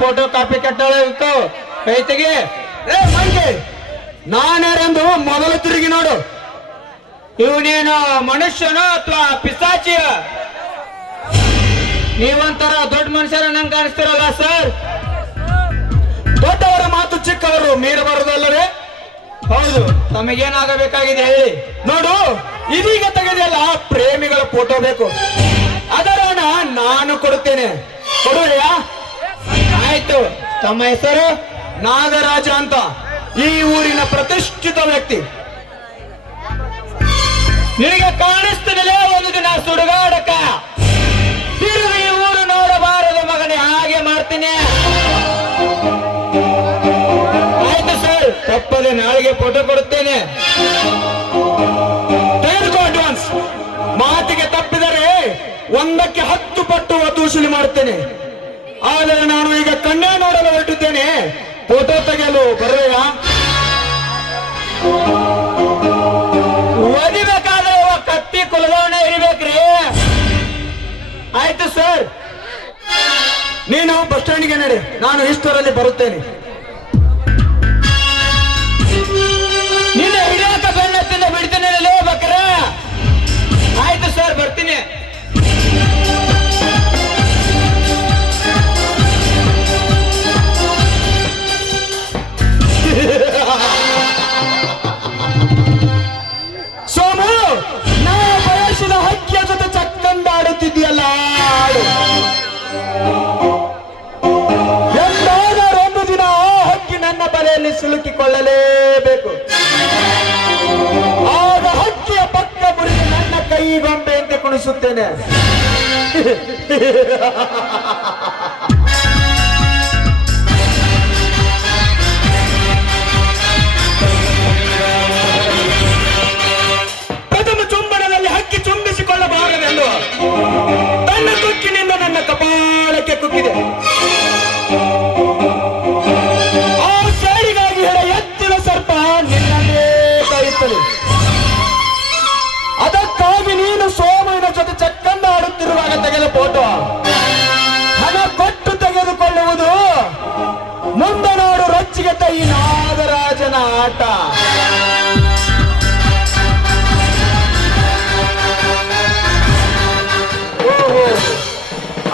ಫೋಟೋ ಕಾಪಿ ಕಟ್ಟಬೇಕು ಕೈತೆಗೆ ಮಂಗೆ ನಾನ್ಯಾರೆಂದು ಮೊದಲು ತಿರುಗಿ ನೋಡು. ಇವನೇನು ಮನುಷ್ಯನೋ ಅಥವಾ ಪಿಸಾಚಿಯ? ನೀವಂತರ ದೊಡ್ಡ ಮನುಷ್ಯರ ನಂಗೆ ಕಾಣಿಸ್ತಿರಲ್ಲ ಸರ್. ದೊಡ್ಡವರ ಮಾತು ಚಿಕ್ಕವರು ಮೀರಬಾರದಲ್ಲವೇ? ಹೌದು, ತಮಗೇನಾಗಬೇಕಾಗಿದೆ ಹೇಳಿ. ನೋಡು, ಇದೀಗ ತೆಗೆದೆಲ್ಲ ಪ್ರೇಮಿಗಳ ಫೋಟೋ ಬೇಕು. ಅದರ ಹಣ ನಾನು ಕೊಡುತ್ತೇನೆ, ಕೊಡುವೆಯಾ? ಆಯ್ತು. ತಮ್ಮ ಹೆಸರು ನಾಗರಾಜ ಅಂತ. ಈ ಊರಿನ ಪ್ರತಿಷ್ಠಿತ ವ್ಯಕ್ತಿ. ನಿನಗೆ ಕಾಣಿಸ್ತಿರಲೇ ಒಂದು ದಿನ ಸುಡುಗಾಡಕ ತಿರುಗಿ ಈ ಊರು ನೋಡಬಾರದು ಮಗನೇ, ಹಾಗೆ ಮಾಡ್ತೀನಿ. ಆಯ್ತು ಸರ್, ತಪ್ಪದೆ ನಾಳೆಗೆ ಫೋಟೋ ಕೊಡುತ್ತೇನೆ. ತೆಗೆದುಕೋ ಅಡ್ವಾನ್ಸ್. ಮಾತಿಗೆ ತಪ್ಪಿದರೆ 1ಕ್ಕೆ 10 ಪಟ್ಟು ವಸೂಲಿ ಮಾಡುತ್ತೇನೆ. ಆದರೆ ನಾನು ಈಗ ಕಣ್ಣೇ ನೋಡಲು ಹೊರಟಿದ್ದೇನೆ. ಫೋಟೋ ತೆಗೆಯಲು ಬರುವೆಯಾ? ಓದಿಬೇಕಾದ್ರೆ ಕತ್ತಿ ಕುಲದವನೇ ಇರಬೇಕ್ರಿ. ಆಯ್ತು ಸರ್, ನೀನು ಬಸ್ ಸ್ಟ್ಯಾಂಡ್ಗೆ ನಡೆ, ನಾನು ಇಷ್ಟರಲ್ಲಿ ಬರುತ್ತೇನೆ. ನಿನ್ನ ಹಿಡಿಯಕ ಬೆನ್ನತ್ತಿಂದ ಬಿಡ್ತೇನೆ ಬಕ್ರ. ಆಯ್ತು ಸರ್, ಬರ್ತೀನಿ. ಸೋಮು, ನಾವು ಬಯಸಿದ ಹಕ್ಕಿಯ ಜೊತೆ ಚಕ್ಕಂದಾಡುತ್ತಿದ್ದೀಯಲ್ಲ, ಎಂದಾದರೂ ಒಂದು ದಿನ ಆ ಹಕ್ಕಿ ನನ್ನ ಬಲೆಯಲ್ಲಿ ಸಿಲುಕಿಕೊಳ್ಳಲೇಬೇಕು. ಆಗ ಹಕ್ಕಿಯ ಪಕ್ಕ ಮುರಿದು ನನ್ನ ಕೈಗೊಂಬೆಯಂತೆ ಕುಣಿಸುತ್ತೇನೆ. ಪ್ರಥಮ ಚುಂಬನದಲ್ಲಿ ಹಕ್ಕಿ ಚುಂಬಿಸಿಕೊಳ್ಳಬಾರದೆಂದು ತನ್ನ ಕುಕ್ಕಿನಿಂದ ನನ್ನ ಕಪಾಳಕ್ಕೆ ಕುಕ್ಕಿದೆ. ಆ ಸೇಡಿಗಾಗಿ ಎತ್ತಿದ ಸರ್ಪ ನಿನ್ನನ್ನೇ ಕಾಯುತ್ತದೆ. ಅದಕ್ಕಾಗಿ ನೀನು ಸೋಮನ ಜೊತೆ ಚಕ್ಕಂದ ಆಡುತ್ತಿರುವಾಗ ತೆಗೆದ ಫೋಟೋ ಹಣ ಕೊಟ್ಟು ತೆಗೆದುಕೊಳ್ಳುವುದು ಮುಂದೆ ನೋಡು ರೊಚ್ಚಿಗೆ ಈ ನಾಗರಾಜನ ಆಟ.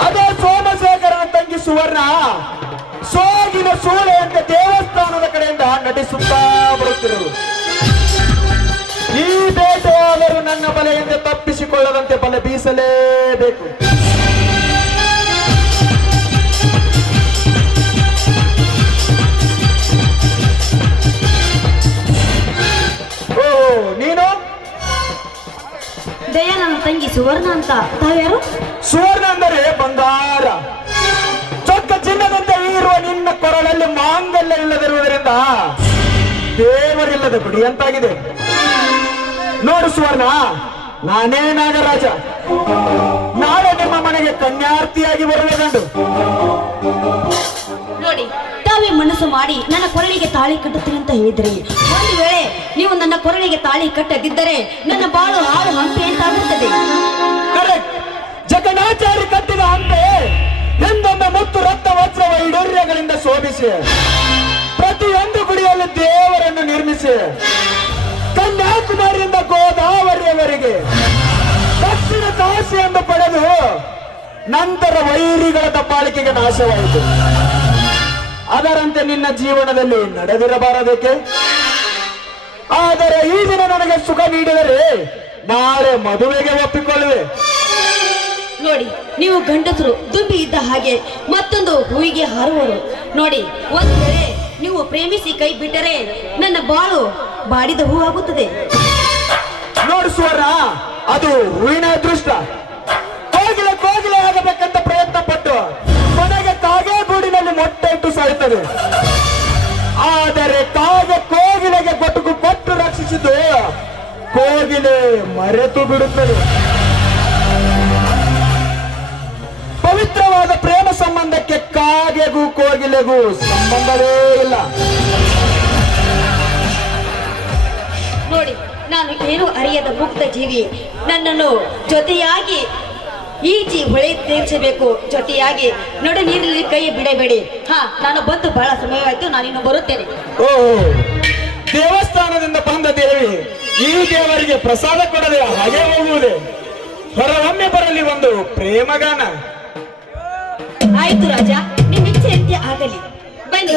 ಅದೇ ಸೋಮಶೇಖರನ ತಂಗಿ ಸುವರ್ಣ ಸೋಗಿನ ಸೂಳೆಯಂತೆ ದೇವಸ್ಥಾನದ ಕಡೆಯಿಂದ ನಟಿಸುತ್ತಾ ಬರುತ್ತಿರುವುದು. ಈ ಬೇಟೆಯಾದರೂ ನನ್ನ ಬಲೆಯಿಂದ ತಪ್ಪಿಸಿಕೊಳ್ಳದಂತೆ ಬಲೆ ಬೀಸಲೇಬೇಕು. ಓಹೋ, ನೀನು ದಯಾ ನನ್ನ ತಂಗಿ ಸುವರ್ಣ ಅಂತ. ತಾವ್ಯಾರು? ಸುವರ್ಣ ಅಂದರೆ ಬಂಗಾರ, ಚೊಕ್ಕ ಚಿನ್ನದಂತೆ ಇರುವ ನಿನ್ನ ಕೊರಳಲ್ಲಿ ಮಾಂಗಲ್ಯ ಇಲ್ಲದಿರುವುದರಿಂದ ದೇವರಿಲ್ಲದ ಗುಡಿ ಅಂತಾಗಿದೆ. ನೋಡು ಸುವರ್ಣ, ನಾನೇ ನಾಗರಾಜ. ನಾಳೆ ನಿಮ್ಮ ಮನೆಗೆ ಕನ್ಯಾರ್ತಿಯಾಗಿ ಬರುವೆ ಗಂಡು. ನೋಡಿ, ತಾವೇ ಮನಸ್ಸು ಮಾಡಿ ನನ್ನ ಕೊರಳಿಗೆ ತಾಳಿ ಕಟ್ಟುತ್ತೀನಿ ಅಂತ ಹೇಳಿದ್ರಿ. ಒಂದು ವೇಳೆ ನೀವು ನನ್ನ ಕೊರಳಿಗೆ ತಾಳಿ ಕಟ್ಟದಿದ್ದರೆ ನನ್ನ ಬಾಳು ಹಾಳು ಹಂಪೆ ಅಂತಾಗುತ್ತದೆ. ಕರೆಕ್ಟ್. ಜಗನ್ನಾಚಾರಿ ಕಟ್ಟಿದ ಹಂಪೆ ಎಂದೊಮ್ಮೆ ಮುತ್ತು ರಕ್ತ ವಜ್ರ ವೈಡೂರ್ಯಗಳಿಂದ ಶೋಭಿಸಿ ಪ್ರತಿಯೊಂದು ಗುಡಿಯಲ್ಲಿ ದೇವರನ್ನು ನಿರ್ಮಿಸಿ ಕನ್ಯಾಕುಮಾರಿಯಿಂದ ಗೋದಾವರಿಯವರೆಗೆ ದಕ್ಷಿಣ ಕಾಶಿಯನ್ನು ಪಡೆದು ನಂತರ ವೈರಿಗಳ ದಬ್ಬಾಳಿಕೆಗೆ ನಾಶವಾಯಿತು. ಅದರಂತೆ ನಿನ್ನ ಜೀವನದಲ್ಲಿ ನಡೆದಿರಬಾರಬೇಕೆ? ಆದರೆ ಈ ದಿನ ನನಗೆ ಸುಖ ನೀಡಿದರೆ ನಾಳೆ ಮದುವೆಗೆ ಒಪ್ಪಿಕೊಳ್ಳುವೆ. ನೋಡಿ, ನೀವು ಗಂಡಸರು ದುಂಬಿ ಇದ್ದ ಹಾಗೆ ಮತ್ತೊಂದು ಹೂವಿಗೆ ಹಾರುವರು. ನೋಡಿ, ಒಂದು ವೇಳೆ ನೀವು ಪ್ರೇಮಿಸಿ ಕೈ ಬಿಟ್ಟರೆ ನನ್ನ ಬಾಳು ಬಾಡಿದ ಹೂ ಆಗುತ್ತದೆ. ನೋಡು ಸುವರ್ಣ, ಅದು ಹೂವಿನ ಅದೃಷ್ಟ. ಕೋಗಿಲೆ ಆಗಬೇಕಂತ ಪ್ರಯತ್ನ ಪಟ್ಟು ಕೊನೆಗೆ ಕಾಗೆ ಗೂಡಿನಲ್ಲಿ ಮೊಟ್ಟೆ ಇಟ್ಟು ಸಾಯುತ್ತದೆ. ಆದರೆ ಕಾಗೆ ಕೋಗಿಲೆಗೆ ಗೊಟ್ಟುಕು ಕೊಟ್ಟು ರಕ್ಷಿಸಿದ್ದು ಕೋಗಿಲೆ ಮರೆತು ಬಿಡುತ್ತದೆ. ಪವಿತ್ರವಾದ ಪ್ರೇಮ ಸಂಬಂಧಕ್ಕೆ ಕಾಗೆಗೂ ಕೋಗಿಲೆಗೂ ಸಂಬಂಧವೇ ಇಲ್ಲ. ನೋಡಿ, ನಾನು ಏನು ಅರಿಯದ ಮುಕ್ತ ಜೀವಿ. ನನ್ನನ್ನು ಜೊತೆಯಾಗಿ ಈಜಿ ಹೊಳೆ ತೀರಿಸಬೇಕು. ಜೊತೆಯಾಗಿ ನಡು ನೀರಲ್ಲಿ ಕೈ ಬಿಡಬೇಡಿ. ನಾನು ಬಂದು ಬಹಳ ಸಮಯವಾಯ್ತು, ನಾನಿನ್ನು ಬರುತ್ತೇನೆ. ಓ, ದೇವಸ್ಥಾನದಿಂದ ಬಂದ ದೇವಿ ಈ ದೇವರಿಗೆ ಪ್ರಸಾದ ಕೊಡದೆ ಹಾಗೆ ಹೋಗುವುದೇ? ಹೊರೊಮ್ಮೆ ಬರಲಿ ಒಂದು ಪ್ರೇಮಗಾನ. ಆಯ್ತು ರಾಜ, ನಿಮ್ಮ ಇಚ್ಛೆಯಂತೆ ಆಗಲಿ. ಬನ್ನಿ.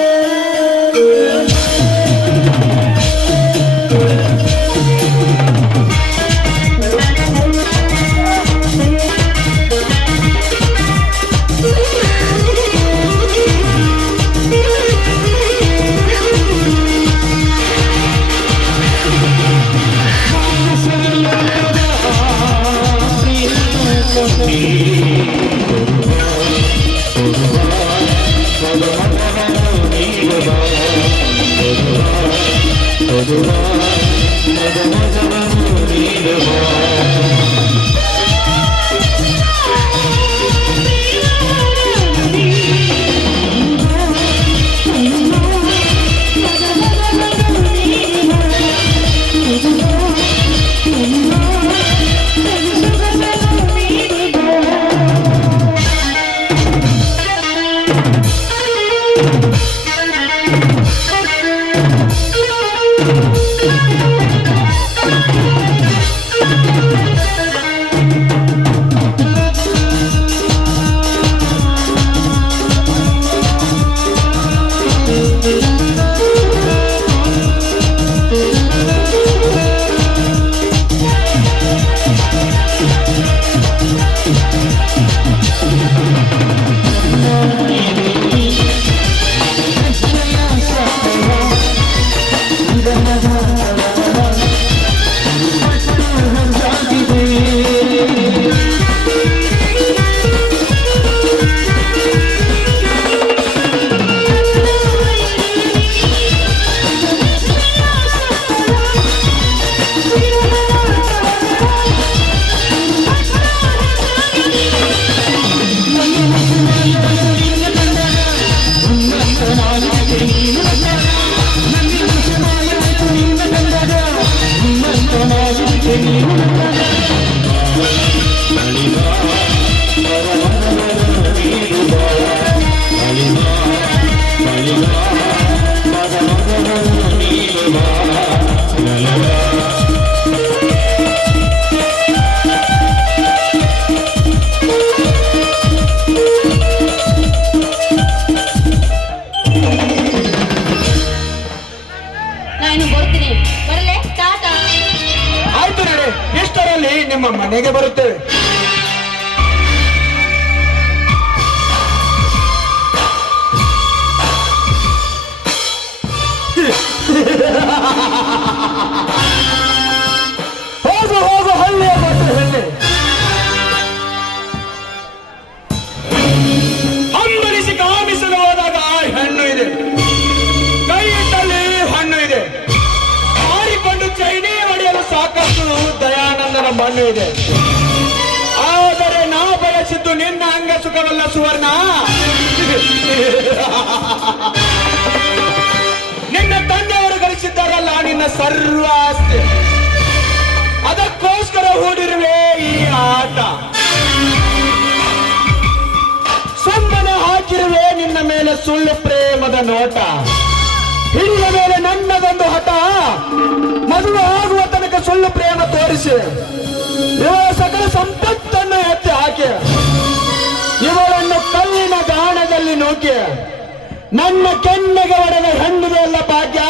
ನಿಮ್ಮ ಮನೆಗೆ ಬರುತ್ತೇವೆ. ಹೋಗು ಹೋಗು ಹಳ್ಳಿಯ ಮಾತು ಹೆಣ್ಣೆ, ಹಂಬಲಿಸಿ ಕಾಮಿಸಲು ಹೋದಾಗ ಹೆಣ್ಣು ಇದೆ, ಕೈ ಇಟ್ಟಲ್ಲಿ ಹಣ್ಣು ಇದೆ, ಮಾರಿಕೊಂಡು ಚೈನಿ ಹೊಡೆಯಲು ಸಾಕಷ್ಟು ದಯಾನಂದನ ಮಣ್ಣು ಇದೆ. ಆದರೆ ನಾ ಬಯಸಿದ್ದು ನಿನ್ನ ಅಂಗ ಸುಖವಲ್ಲ ಸುವರ್ಣ, ನಿನ್ನ ತಂದೆಯವರು ಗಳಿಸಿದ್ದಾರಲ್ಲ ನಿನ್ನ ಸರ್ವ ಆಸ್ತಿ, ಅದಕ್ಕೋಸ್ಕರ ಹೂಡಿರುವೆ ಈ ಆಟ. ಸುಮ್ಮನೆ ಹಾಕಿರುವೆ ನಿನ್ನ ಮೇಲೆ ಸುಳ್ಳು ಪ್ರೇಮದ ನೋಟ, ಹಿಡಿದ ಮೇಲೆ ನನ್ನದೊಂದು ಹಠ, ಮದುವೆ ಆಗುವ ತನಕ ಸುಳ್ಳು ಪ್ರೇಮ ತೋರಿಸಿ ಇವಳ ಸಕಲ ಸಂಪತ್ತನ್ನು ಎತ್ತಿ ಹಾಕಿ ಇವಳನ್ನು ಕಲ್ಲಿನ ಗಾಣದಲ್ಲಿ ನೂಕಿ ನನ್ನ ಕೆನ್ನೆಗೆ ಒಡೆದ ಹೆಣ್ಣಿದೆಲ್ಲ ಭಾಗ್ಯ.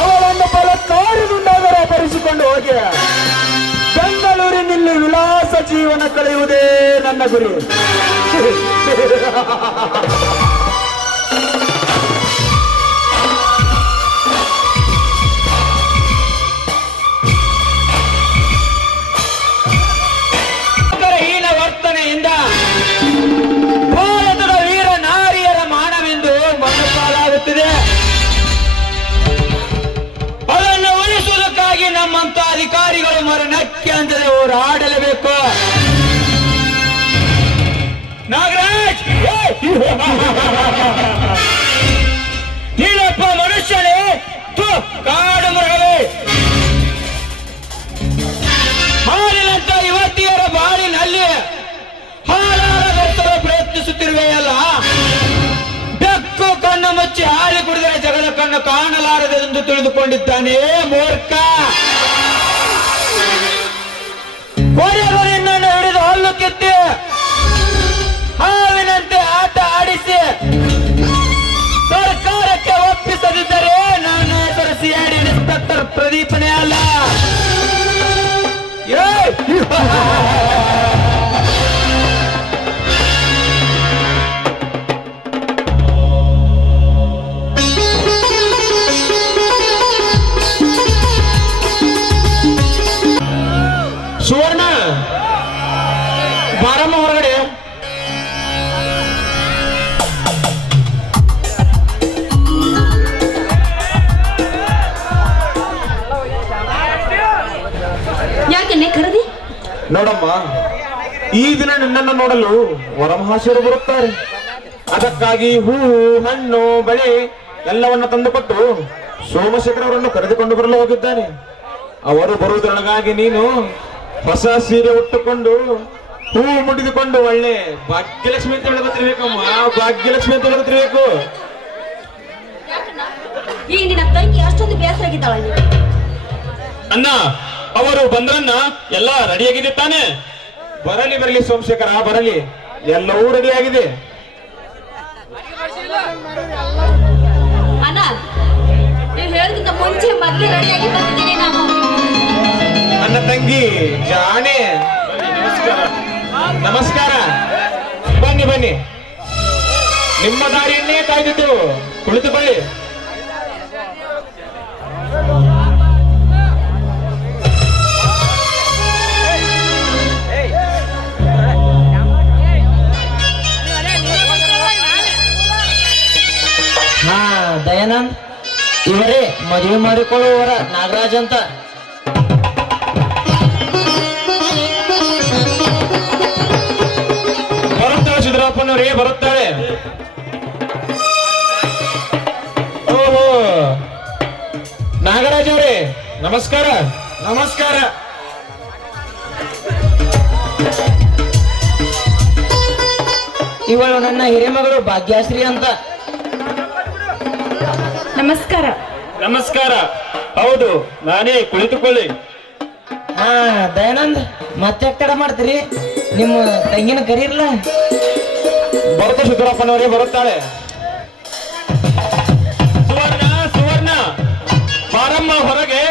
ಅವಳನ್ನು ಬಲತ್ಕಾರದಿಂದಾದರೂ ಅಪಹರಿಸಿಕೊಂಡು ಹೋಗಿ ಬೆಂಗಳೂರಿನಲ್ಲಿ ವಿಲಾಸ ಜೀವನ ಕಳೆಯುವುದೇ ನನ್ನ ಗುರಿ. ಹೀನ ವರ್ತನೆಯಿಂದ ಭಾರತದ ವೀರ ನಾರಿಯರ ಮಾನವೆಂದು ಮಣ್ಣಪಾಲಾಗುತ್ತಿದೆ. ಅದನ್ನು ಉಳಿಸುವುದಕ್ಕಾಗಿ ನಮ್ಮಂತ ಅಧಿಕಾರಿಗಳು ಮರಣಕ್ಕೆ ಅಂದರೆ ಹೋರಾಡಲೇಬೇಕು. ನಾಗರಾಜ್, ನೀನಪ್ಪ ಮನುಷ್ಯನೇ, ಕಾಡು ಮೃಗವೇ, ಹಾಲಿನಂತ ಯುವತಿಯರ ಬಾಳಿನಲ್ಲಿ ಹಾಲಾರಗೊತ್ತಲು ಪ್ರಯತ್ನಿಸುತ್ತಿರುವೆಯಲ್ಲ. ಬೆಕ್ಕು ಕಣ್ಣು ಮುಚ್ಚಿ ಹಾಲಿ ಕುಡಿದರೆ ಜಗದ ಕಣ್ಣು ಕಾಣಲಾರದೆಂದು ತಿಳಿದುಕೊಂಡಿದ್ದಾನೆ ಮೂರ್ಖ. ಕೊನೆಗೂ ನಿನ್ನನ್ನು ಹಿಡಿದು ಹಲ್ಲು ಕಿತ್ತಿ ಹಾವಿನಂತೆ ಆಟ ಆಡಿಸಿ ಸರ್ಕಾರಕ್ಕೆ ಒಪ್ಪಿಸದಿದ್ದರೆ ನನ್ನ ಹೆಸರು ಸಿಐಡಿ ಇನ್ಸ್ಪೆಕ್ಟರ್ ಪ್ರದೀಪನೇ ಅಲ್ಲ. ನೋಡಮ್ಮ, ಈ ದಿನ ನಿನ್ನನ್ನು ನೋಡಲು ವರಮಹಾಶಯರು ಬರುತ್ತಾರೆ. ಅದಕ್ಕಾಗಿ ಹೂವು, ಹಣ್ಣು, ಬಳೆ ಎಲ್ಲವನ್ನ ತಂದುಕೊಟ್ಟು ಸೋಮಶೇಖರ ಅವರನ್ನು ಕರೆದುಕೊಂಡು ಬರಲು ಹೋಗಿದ್ದಾನೆ. ಅವರು ಬರುವುದರೊಳಗಾಗಿ ನೀನು ಹೊಸ ಸೀರೆ ಉಟ್ಟುಕೊಂಡು ಹೂವು ಮುಡಿದುಕೊಂಡು ಒಳ್ಳೆ ಭಾಗ್ಯಲಕ್ಷ್ಮಿ ಅಂತ ಹೇಳಬತ್ತಿರ್ಬೇಕಮ್ಮ. ಭಾಗ್ಯಲಕ್ಷ್ಮಿ ಅಂತ ಹೇಳಬತ್ತಿರ್ಬೇಕು. ಈ ನಿನ್ನ ತಂಗಿ ಅಷ್ಟೊಂದು ಬೇಸರಾಗಿದ್ದಾಳೆ. ಅಣ್ಣ, ಅವರು ಬಂದ್ರನ್ನ ಎಲ್ಲ ರೆಡಿಯಾಗಿದೆ ತಾನೆ? ಬರಲಿ ಬರಲಿ ಸೋಮಶೇಖರ, ಬರಲಿ. ಎಲ್ಲವೂ ರೆಡಿ ಆಗಿದೆ. ಅಣ್ಣ, ನೀವು ಹೇಳಿದ ಮುಂಚೆ ಮೊದಲೇ ರೆಡಿಯಾಗಿ ಬಂದಿದ್ದೀನಿ ನಾವು. ನನ್ನ ತಂಗಿ ಜಾಣೆ, ನಮಸ್ಕಾರ. ನಮಸ್ಕಾರ. ಬನ್ನಿ ಬನ್ನಿ, ನಿಮ್ಮ ದಾರಿಯನ್ನೇ ಕಾಯ್ದಿದ್ದು. ಕುಳಿತುಕೊಳ್ಳಿ. ಹಾ, ದಯಾನಂದ್ ಇವರೇ ಮದುವೆ ಮಾಡಿಕೊಳ್ಳುವವರ ನಾಗರಾಜ್ ಅಂತ. ಬರುತ್ತಾಳೆ ಸಿದ್ದರಾಪಣ್ಣವರೇ, ಬರುತ್ತಾಳೆ. ಓಹೋ, ನಾಗರಾಜ್ ಅವರೇ ನಮಸ್ಕಾರ. ನಮಸ್ಕಾರ. ಇವಳು ನನ್ನ ಹಿರಿಮಗಳು ಭಾಗ್ಯಶ್ರೀ ಅಂತ. ನಮಸ್ಕಾರ. ನಮಸ್ಕಾರ. ಹೌದು, ನಾನೇ. ಕುಳಿತುಕೊಳ್ಳಿ. ಹಾ, ದಯಾನಂದ್ ಮತ್ತೆ ತಡ ಮಾಡ್ತೀರಿ? ನಿಮ್ಮ ತಂಗಿನ ಕರೀರ್ಲ. ಬರುತ್ತ ಸಿದ್ದರಾಪಣ್ಣವರೇ, ಬರುತ್ತಾಳೆ. ಸುವರ್ಣ, ಸುವರ್ಣ, ಬಾರಮ್ಮ ಹೊರಗೆ.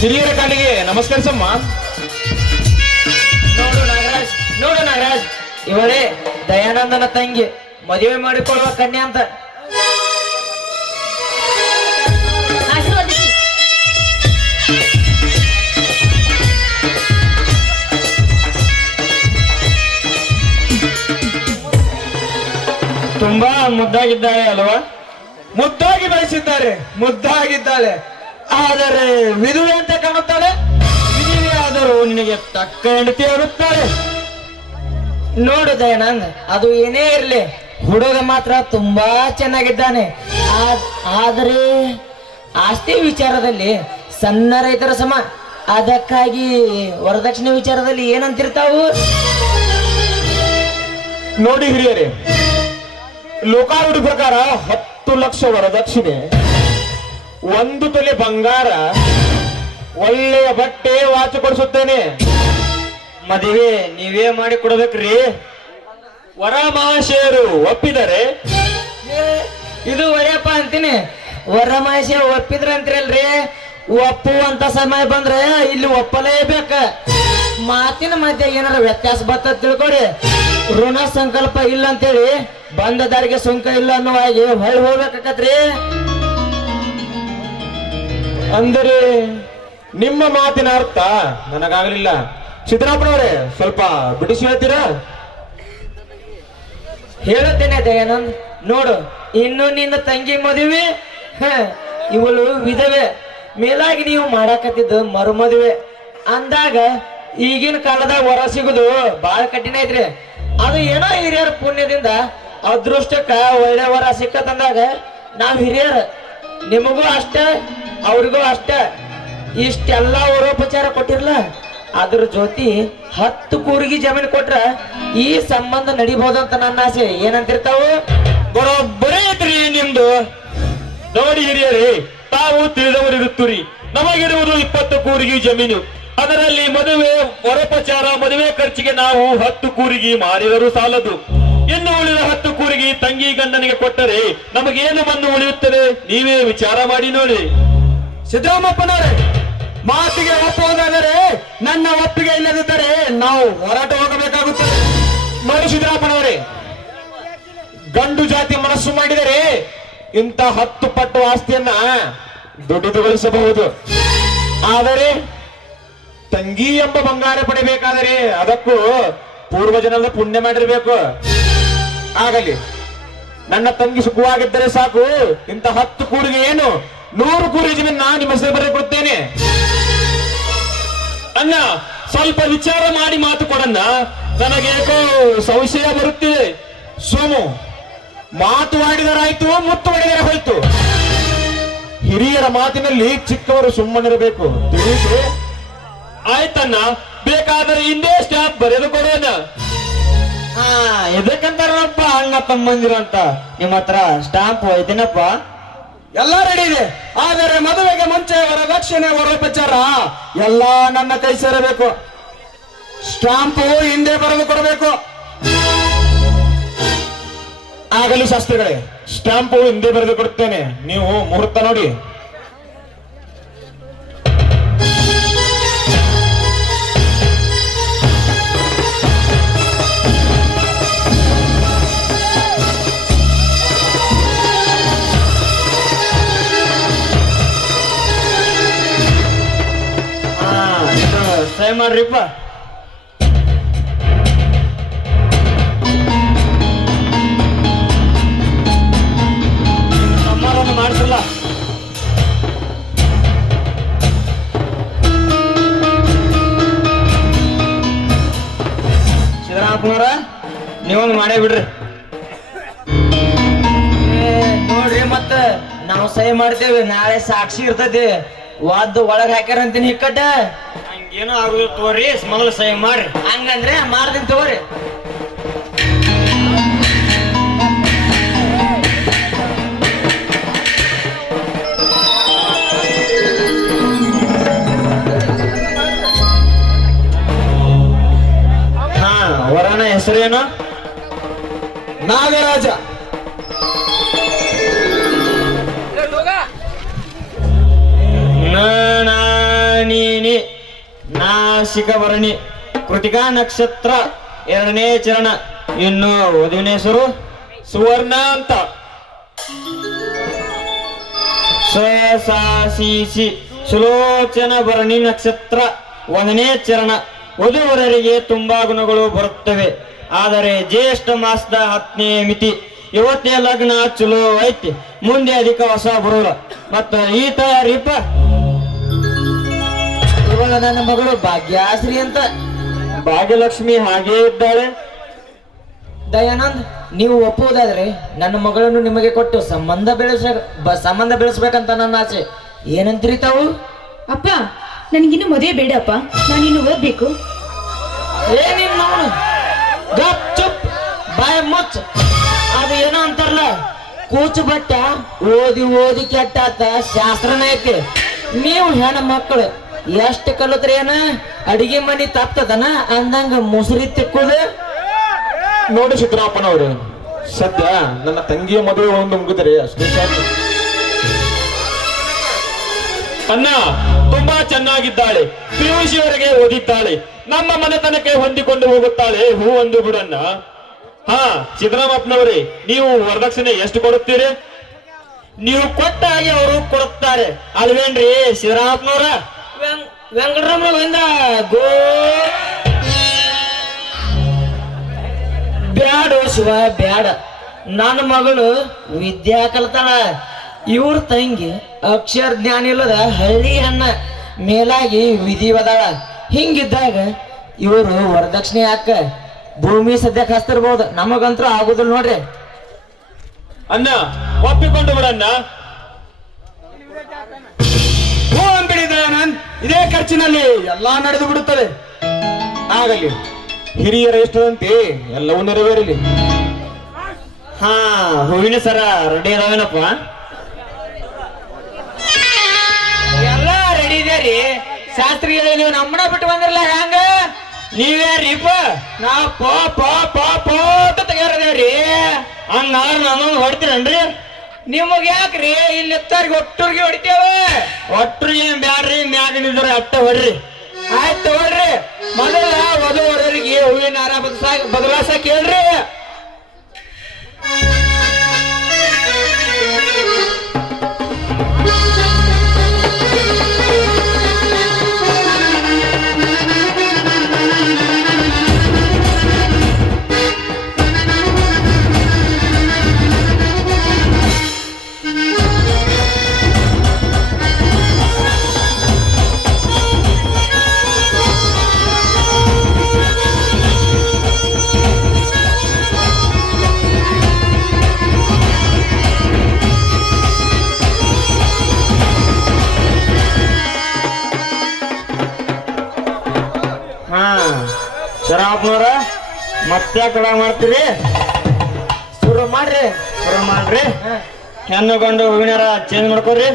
ಹಿರಿಯರ ಕಾಲಿಗೆ ನಮಸ್ಕರಿಸಮ್ಮ. ನೋಡು ನಾಗರಾಜ್, ಇವಳೇ ದಯಾನಂದನ ತಂಗಿ, ಮದುವೆ ಮಾಡಿಕೊಳ್ಳುವ ಕನ್ಯಾ ಅಂತ. ಆಶೀರ್ವದಿಸಿ. ತುಂಬಾ ಮುದ್ದಾಗಿದ್ದಾಳೆ ಅಲ್ವಾ? ಮುದ್ದಾಗಿ ಬೆಳೆಸಿದ್ದಾರೆ, ಮುದ್ದಾಗಿದ್ದಾಳೆ. ಆದರೆ ವಿಧುವೆ ಅಂತ ಕಾಣುತ್ತಾಳೆ. ವಿಧುವೆ ಆದರೂ ನಿನಗೆ ತಕ್ಕ ಹೆಂಡತಿ ಆಗುತ್ತಾಳೆ. ನೋಡು ದಯಾನಂದ್, ಅದು ಏನೇ ಇರ್ಲಿ, ಹುಡುಗ ಮಾತ್ರ ತುಂಬಾ ಚೆನ್ನಾಗಿದ್ದಾನೆ. ಆದರೆ ಆಸ್ತಿ ವಿಚಾರದಲ್ಲಿ ಸಣ್ಣ ರೈತರ ಸಮ. ಅದಕ್ಕಾಗಿ ವರದಕ್ಷಿಣೆ ವಿಚಾರದಲ್ಲಿ ಏನಂತಿರ್ತಾವು? ನೋಡಿ ಹಿರಿಯರೇ, ಲೋಕಾರೂಢಿ ಪ್ರಕಾರ 10 ಲಕ್ಷ ವರದಕ್ಷಿಣೆ, 1 ತೊಲೆ ಬಂಗಾರ, ಒಳ್ಳೆಯ ಬಟ್ಟೆ, ವಾಚ್ ಕೊಡಿಸುತ್ತೇನೆ. ಮದುವೆ ನೀವೇ ಮಾಡಿ ಕೊಡ್ಬೇಕ್ರಿ. ವರ ಮಹಾಶಯರು ಒಪ್ಪಿದರೆ ಇದು ಒಳ್ಳೆಯಪ್ಪ ಅಂತೀನಿ. ವರಮಹೇಶ ಒಪ್ಪಿದ್ರ ಅಂತೀರಲ್ರಿ, ಒಪ್ಪುವಂತ ಸಮಯ ಬಂದ್ರೆ ಇಲ್ಲಿ ಒಪ್ಪಲೇಬೇಕ. ಮಾತಿನ ಮಧ್ಯೆ ಏನಾರ ವ್ಯತ್ಯಾಸ ಬರ್ತದ ತಿಳ್ಕೊರಿ. ಋಣ ಸಂಕಲ್ಪ ಇಲ್ಲ ಅಂತೇಳಿ ಬಂದ ದಾರಿಗೆ ಸುಂಕ ಇಲ್ಲ ಅನ್ನೋ ಹಾಗೆ ಹೊಳ್ಳಿ ಹೋಗ್ಬೇಕಾಕತ್ರಿ. ಅಂದರೆ ನಿಮ್ಮ ಮಾತಿನ ಅರ್ಥ ನನಗಾಗಲಿಲ್ಲ. ಸಿದ್ದರಾಮಯ್ಯನವರೇ, ಸ್ವಲ್ಪ ಬಿಡಿಸಿ ಹೇಳ್ತೀರಾ? ಹೇಳುತ್ತೇನೆ ದಯಾನಂದ್. ನೋಡು, ಇನ್ನು ನಿನ್ನ ತಂಗಿ ಮದುವೆ, ಇವಳು ವಿಧವೆ, ಮೇಲಾಗಿ ನೀವು ಮಾಡಾಕತ್ತಿದ್ದು ಮರು ಮದುವೆ ಅಂದಾಗ ಈಗಿನ ಕಾಲದಾಗ ವರ ಸಿಗುದು ಬಹಳ ಕಠಿಣ ಐತ್ರಿ. ಅದು ಏನೋ ಹಿರಿಯರ ಪುಣ್ಯದಿಂದ ಅದೃಷ್ಟಕ್ಕ ಒಳ್ಳೆ ವರ ಸಿಕ್ಕತ್ತಂದಾಗ ನಾವ್ ಹಿರಿಯರ, ನಿಮಗೂ ಅಷ್ಟ ಅವ್ರಿಗೂ ಅಷ್ಟ ಇಷ್ಟೆಲ್ಲ ವರೋಪಚಾರ ಕೊಟ್ಟಿರ್ಲ. ಅದ್ರ ಜೊತೆ 10 ಕೂರಿಗೆ ಜಮೀನು ಕೊಟ್ರ ಈ ಸಂಬಂಧ ನಡಿಬಹುದಂತ ನನ್ನ ಆಸೆ. ಏನಂತಿರ್ತಾವು? ಬರೋಬ್ಬರೇ ಐತ್ರಿ ನಿಮ್ದು. ನೋಡಿ ಹಿರಿಯರೇ, ತಾವು ತಿಳಿದವರಿರುತ್ತೀರಿ. ನಮಗಿರುವುದು 20 ಕೂರಿಗೆ ಜಮೀನು. ಅದರಲ್ಲಿ ಮದುವೆ ವರೋಪಚಾರ, ಮದುವೆ ಖರ್ಚಿಗೆ ನಾವು 10 ಕೂರಿಗೆ ಮಾರಿದರೂ ಸಾಲದು. ಇನ್ನು ಉಳಿದ 10 ಕೂರಿಗೆ ತಂಗಿ ಗಂಡನಿಗೆ ಕೊಟ್ಟರೆ ನಮಗೇನು ಬಂದು ಉಳಿಯುತ್ತದೆ? ನೀವೇ ವಿಚಾರ ಮಾಡಿ ನೋಡಿ. ಸಿದ್ದರಾಮಪ್ಪನವರೇ, ಮಾತಿಗೆ ಒಪ್ಪುವುದಾದರೆ ನನ್ನ ಒಪ್ಪಿಗೆ ಇಲ್ಲದಿದ್ದರೆ ನಾವು ಹೊರಟು ಹೋಗಬೇಕಾಗುತ್ತದೆ. ನೋಡಿ ಸಿದ್ದರಾಮಪ್ಪನವರೇ, ಗಂಡು ಜಾತಿ ಮನಸ್ಸು ಮಾಡಿದರೆ ಇಂಥ 10 ಪಟ್ಟು ಆಸ್ತಿಯನ್ನ ದುಡಿದುಗೊಳಿಸಬಹುದು. ಆದರೆ ತಂಗಿ ಎಂಬ ಬಂಗಾರ ಪಡಿಬೇಕಾದರೆ ಅದಕ್ಕೂ ಪೂರ್ವಜನದ ಪುಣ್ಯ ಮಾಡಿರ್ಬೇಕು. ಆಗಲಿ, ನನ್ನ ತಂಗಿ ಸುಖವಾಗಿದ್ದರೆ ಸಾಕು. ಇಂಥ 10 ಕೂರಿಗೆ ಏನು 100 ಕೂರಿ ಜಮೀನು ನಾನು ನಿಮ್ಮ ಹೆಸರು ಬರೆದುಕೊಡ್ತೇನೆ. ಅಣ್ಣ, ಸ್ವಲ್ಪ ವಿಚಾರ ಮಾಡಿ ಮಾತು ಕೊಡಣ್ಣ. ನನಗೇಕೋ ಸಂಶಯ ಬರುತ್ತಿದೆ. ಸೋಮು, ಮಾತು ಆಡಿದರಾಯ್ತು, ಮುತ್ತು ಹೊಡೆದರೆ ಹೋಯ್ತು. ಹಿರಿಯರ ಮಾತಿನಲ್ಲಿ ಚಿಕ್ಕವರು ಸುಮ್ಮನಿರಬೇಕು, ತಿಳಿಯಿತು? ಆಯ್ತಣ್ಣ, ಬೇಕಾದರೆ ಹಿಂದೆ ಸ್ಟಾಂಪ್ ಬರೆದು ಕೊಡೋಣ. ಎದಕ್ಕಂತಾರಪ್ಪ ಅಣ್ಣ ತಮ್ಮಂದಿರು ಅಂತ? ನಿಮ್ಮ ಹತ್ರ ಸ್ಟಾಂಪ್ ಐತೇನಪ್ಪ? ಎಲ್ಲ ರೆಡಿ ಇದೆ. ಆದರೆ ಮದುವೆಗೆ ಮುಂಚೆ ವರದಕ್ಷಿಣೆ ವರೋಪಚಾರ ಎಲ್ಲ ನನ್ನ ಕೈ ಸೇರಬೇಕು. ಸ್ಟಾಂಪು ಹಿಂದೆ ಬರೆದು ಕೊಡಬೇಕು. ಆಗಲಿ ಶಾಸ್ತ್ರಿಗಳೇ, ಸ್ಟಾಂಪು ಹಿಂದೆ ಬರೆದು ಕೊಡುತ್ತೇನೆ. ನೀವು ಮುಹೂರ್ತ ನೋಡಿ. ಸಹಾಯ ಮಾಡ್ರಿಪ್ಪ. ಸಮಾರಂಭ ಮಾಡಿಸಲ್ಲ. ಸಿದ್ದರಾಮಪ್ಪನವರ, ನೀವೊಂದು ಮಾಡೇ ಬಿಡ್ರಿ. ನೋಡ್ರಿ, ಮತ್ತ ನಾವು ಸಹಿ ಮಾಡ್ತೇವೆ. ನಾಳೆ ಸಾಕ್ಷಿ ಇರ್ತೈತಿ. ವಾದ್ದು ಒಳಗ್ ಹಾಕ್ಯಾರ ಅಂತೀನಿ ಹಿಕ್ಕಟ್ಟ. ಹಂಗೇನು ಆಗುದು ತಗೋರಿ, ಮೊದಲು ಸಹಿ ಮಾಡ್ರಿ. ಹಂಗಂದ್ರೆ ಮಾಡ್ತೀನಿ ತಗೋರಿ. ವರನ ಹೆಸರೇನು? ನಾಗರಾಜ. ನೀನಿ ನಾಸಿಕ ವರ್ಣಿ, ಕೃತಿಕಾ ನಕ್ಷತ್ರ, 2ನೇ ಚರಣ. ಇನ್ನು ವಧುವಿನ ಹೆಸರು ಸುವರ್ಣ ಅಂತ. ಸಿ ಸುಲೋಚನ ಭರಣಿ ನಕ್ಷತ್ರ, 1ನೇ ಚರಣ. ವಧುವರರಿಗೆ ತುಂಬಾ ಗುಣಗಳು ಬರುತ್ತವೆ. ಆದರೆ ಜ್ಯೇಷ್ಠ ಮಾಸದ 10ನೇ ಮಿತಿ. ಇವತ್ತೇ ಲಗ್ನ ಚಲೋ ಐತಿ, ಮುಂದೆ ಅಧಿಕ ಹೊಸ ಬರೋಲ್ಲ. ಮತ್ತ ಈ ತಯಾರಿಪ್ಪ, ಇವಾಗ ನನ್ನ ಮಗಳು ಭಾಗ್ಯಶ್ರೀ ಅಂತ. ಭಾಗ್ಯಲಕ್ಷ್ಮಿ ಹಾಗೇ ಇದ್ದಾಳೆ. ದಯಾನಂದ್, ನೀವು ಒಪ್ಪುವುದಾದ್ರೆ ನನ್ನ ಮಗಳನ್ನು ನಿಮಗೆ ಕೊಟ್ಟು ಸಂಬಂಧ ಬೆಳೆಸ್ಬೇಕಂತ ನನ್ನ ಆಸೆ. ಏನಂತೀರಿ ತಾವು? ಅಪ್ಪ, ನನಗಿನ್ನು ಮದುವೆ ಬೇಡಪ್ಪ. ನಾನಿನ್ನು ಓದ್ಬೇಕು. ಏನಿಲ್ಲ ನೋಡು, ಗಪ್ ಚುಪ್ ಬಾಯ ಮುಚ್ಚ. ಅದು ಏನೋ ಅಂತಾರಲ್ಲ, ಕೂಚು ಬಟ್ಟ ಓದಿ ಓದಿ ಕೆಟ್ಟಾತ ಶಾಸ್ತ್ರನ ಐತಿ. ನೀವು ಹೆಣ್ಣು ಮಕ್ಕಳು ಎಷ್ಟು ಕಲಿತ್ರಿ ಏನ? ಅಡಿಗೆ ಮನಿ ತಪ್ತದನ ಅಂದಂಗ ಮುಸುರಿ ತಿಕ್ಕುದು. ನೋಡಿ ಸಿದ್ದರಾಮಪ್ಪನವರು, ಸದ್ಯ ನನ್ನ ತಂಗಿಯ ಮದುವೆ ಒಂದು ಮುಗಿದರೆ ಅಷ್ಟೇ ಸಾಕು. ಅಣ್ಣ ತುಂಬಾ ಚೆನ್ನಾಗಿದ್ದಾಳೆ, PUC ವರೆಗೆ ಓದಿದ್ದಾಳೆ, ನಮ್ಮ ಮನೆತನಕ್ಕೆ ಹೊಂದಿಕೊಂಡು ಹೋಗುತ್ತಾಳೆ. ಹೂ ಒಂದು ಬಿಡಣ್ಣ. ಹಾ ಸಿದ್ದರಾಮಪ್ಪನವರೇ, ನೀವು ವರದಕ್ಷಿಣೆ ಎಷ್ಟು ಕೊಡುತ್ತೀರಿ? ನೀವು ಕೊಟ್ಟ ಹಾಗೆ ಅವರು ಕೊಡುತ್ತಾರೆ ಅಲ್ವೇನ್ರಿ ಸಿದ್ದರಾಮಪ್ಪನವರ? ವೆಂಕಟರಮಣ ಗೋ ಬ್ಯಾಡ ಶಿವ ಬ್ಯಾಡ. ನನ್ನ ಮಗಳು ವಿದ್ಯಾ ಕಲ್ತಾಳ. ಇವ್ರ ತಂಗಿ ಅಕ್ಷರ ಜ್ಞಾನ ಇಲ್ಲದ ಹಳ್ಳಿ ಅಣ್ಣ, ಮೇಲಾಗಿ ವಿಧಿವದಾಳ. ಹಿಂಗಿದ್ದಾಗ ಇವರು ವರದಕ್ಷಿಣೆ ಯಾಕ? ಭೂಮಿ ಸದ್ಯಕ್ಕೆ ಹಸ್ತಿರ್ಬೋದು, ನಮಗಂತೂ ಆಗುದಿಲ್ಲ ನೋಡ್ರಿ. ಅಣ್ಣ ಒಪ್ಪಿಕೊಂಡು ಬಿಡಣ್ಣ. ಹೂ ಅಂಬಿಡಿದ್ರೆ ಇದೇ ಖರ್ಚಿನಲ್ಲಿ ಎಲ್ಲಾ ನಡೆದು ಬಿಡುತ್ತದೆ. ಆಗಲಿ, ಹಿರಿಯರ ಇಷ್ಟದಂತೆ ಎಲ್ಲವೂ ನೆರವೇರಲಿ. ಹಾ, ಹೂವಿನ ಸರ ರೆಡಿ ಅದಾವೇನಪ್ಪ? ಎಲ್ಲ ರೆಡಿ ಇದೆರಿ. ಶಾಸ್ತ್ರಿಗಳೇ, ನೀವು ನಮ್ಮನ ಬಿಟ್ಟು ಬಂದಿರಲ್ಲ ಹೆಂಗ? ನೀವ್ಯಾರೀಪ? ನಾವು ಪೋ ತೆಗ್ಯಾರದೇವ್ರಿ. ಹಂಗ ನಾನು ಹೊಡ್ತೀರನ್ರಿ? ನಿಮಗ್ ಯಾಕ್ರಿ ಇಲ್ಲಿ ಎತ್ತಾರಿಗೆ ಒಟ್ಟೂರ್ಗೆ ಹೊಡಿತೇವೆ ಒಟ್ಟರಿಗೆ ಬ್ಯಾಡ್ರಿ ಮ್ಯಾಗ ನಿಂದ್ರ ಅಟ್ಟ ಹೊಡ್ರಿ ಆಯ್ತು ತಗೊಳ್ರಿ ಮೊದಲ ವಧುವರರಿಗೆ ಹೂವಿನ ಹಾರ ಬದಲಾಸಕ್ ಹೇಳ್ರಿ ಶರಾಪ್ನವ್ರ ಮತ್ತೆ ಕಡ ಮಾಡ್ತೀರಿ ಶುರು ಮಾಡ್ರಿ ಹೆಣ್ಣು ಗಂಡು ಹೂವಿನಾರ ಚೇಂಜ್ ಮಾಡ್ಕೊರಿ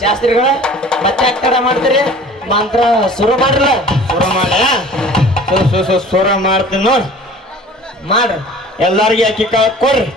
ಶಾಸ್ತ್ರಿಗಳ ಮತ್ತೆ ಕಡ ಮಾಡ್ತೀರಿ ಮಂತ್ರ ಶುರು ಮಾಡ್ರಲ್ಲ ಸುರ ಮಾಡ್ತೀನಿ ನೋಡ್ ಮಾಡ್ರಿ ಎಲ್ಲಾರ್ಗಿ ಅಕ್ಕಿ ಕಾಳು ಕೊಡ್ರಿ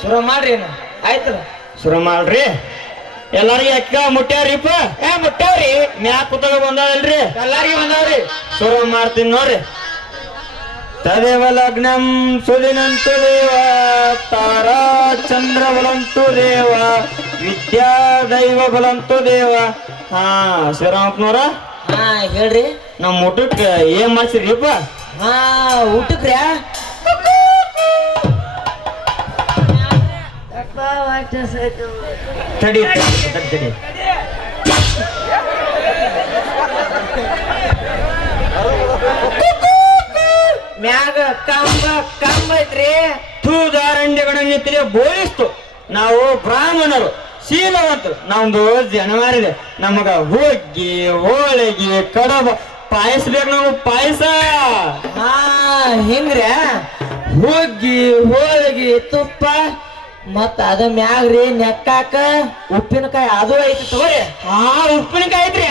ಶುರು ಮಾಡ್ರಿ ಆಯ್ತದ ಶುರು ಮಾಡ್ರಿ ಎಲ್ಲಾರ್ಗಿ ಅಕ್ಕ ಮುಟ್ಟ್ಯಾರಿಪ್ಪ ಮುಟ್ಟಾವ್ರಿ ಮ್ಯಾಕ್ ಕುತ್ತಗ ಬಂದಾವಲ್ರಿ ಎಲ್ಲಾರಿಗೆ ಬಂದಾವ್ರಿ ಶುರು ಮಾಡ್ತೀನಿ ನೋಡ್ರಿ ತದೇವ ಲಗ್ನಂ ಸುದಿನಂತು ದೇವ ತಾರಾ ಚಂದ್ರ ಬಲಂತು ದೇವ ವಿದ್ಯಾ ದೈವ ಬಲಂತು ದೇವ ಹಾ ಶಿವರಾಮಪ್ಪನವ್ರ ಹೇಳ್ರಿ ನಮ್ ಊಟಕ್ಕೆ ಏನ್ ಮಾಡ್ಸಿರಿಪ್ಪ ಊಟಕ್ರ್ಯಾ ತಡಿ ಮ್ಯಾಗ ಕಂಬ ಐತ್ರಿ ತೂದಾರಂಡ್ಯಗಳನ್ನ ಬೋಳಿಸ್ತು ನಾವು ಬ್ರಾಹ್ಮಣರು ಶೀಲವಂತರು ನಮ್ದು ಜನವಾರಿದೆ ನಮಗ ಹೋಗಿ ಹೋಳಿಗೆ ಕಡಬ ಪಾಯಸ ಬೇಕು ನಾವು ಪಾಯಸ ಹಿಂಗ್ರ ಹೋಗಿ ಹೋಳಿಗೆ ತುಪ್ಪ ಮತ್ತ ಅದ ಮ್ಯಾಗ್ರಿ ನೆಕ್ಕಾಕ ಉಪ್ಪಿನಕಾಯಿ ಅದು ಐತಿ ತಗೋರಿ ಉಪ್ಪಿನಕಾಯಿ ಐತ್ರಿ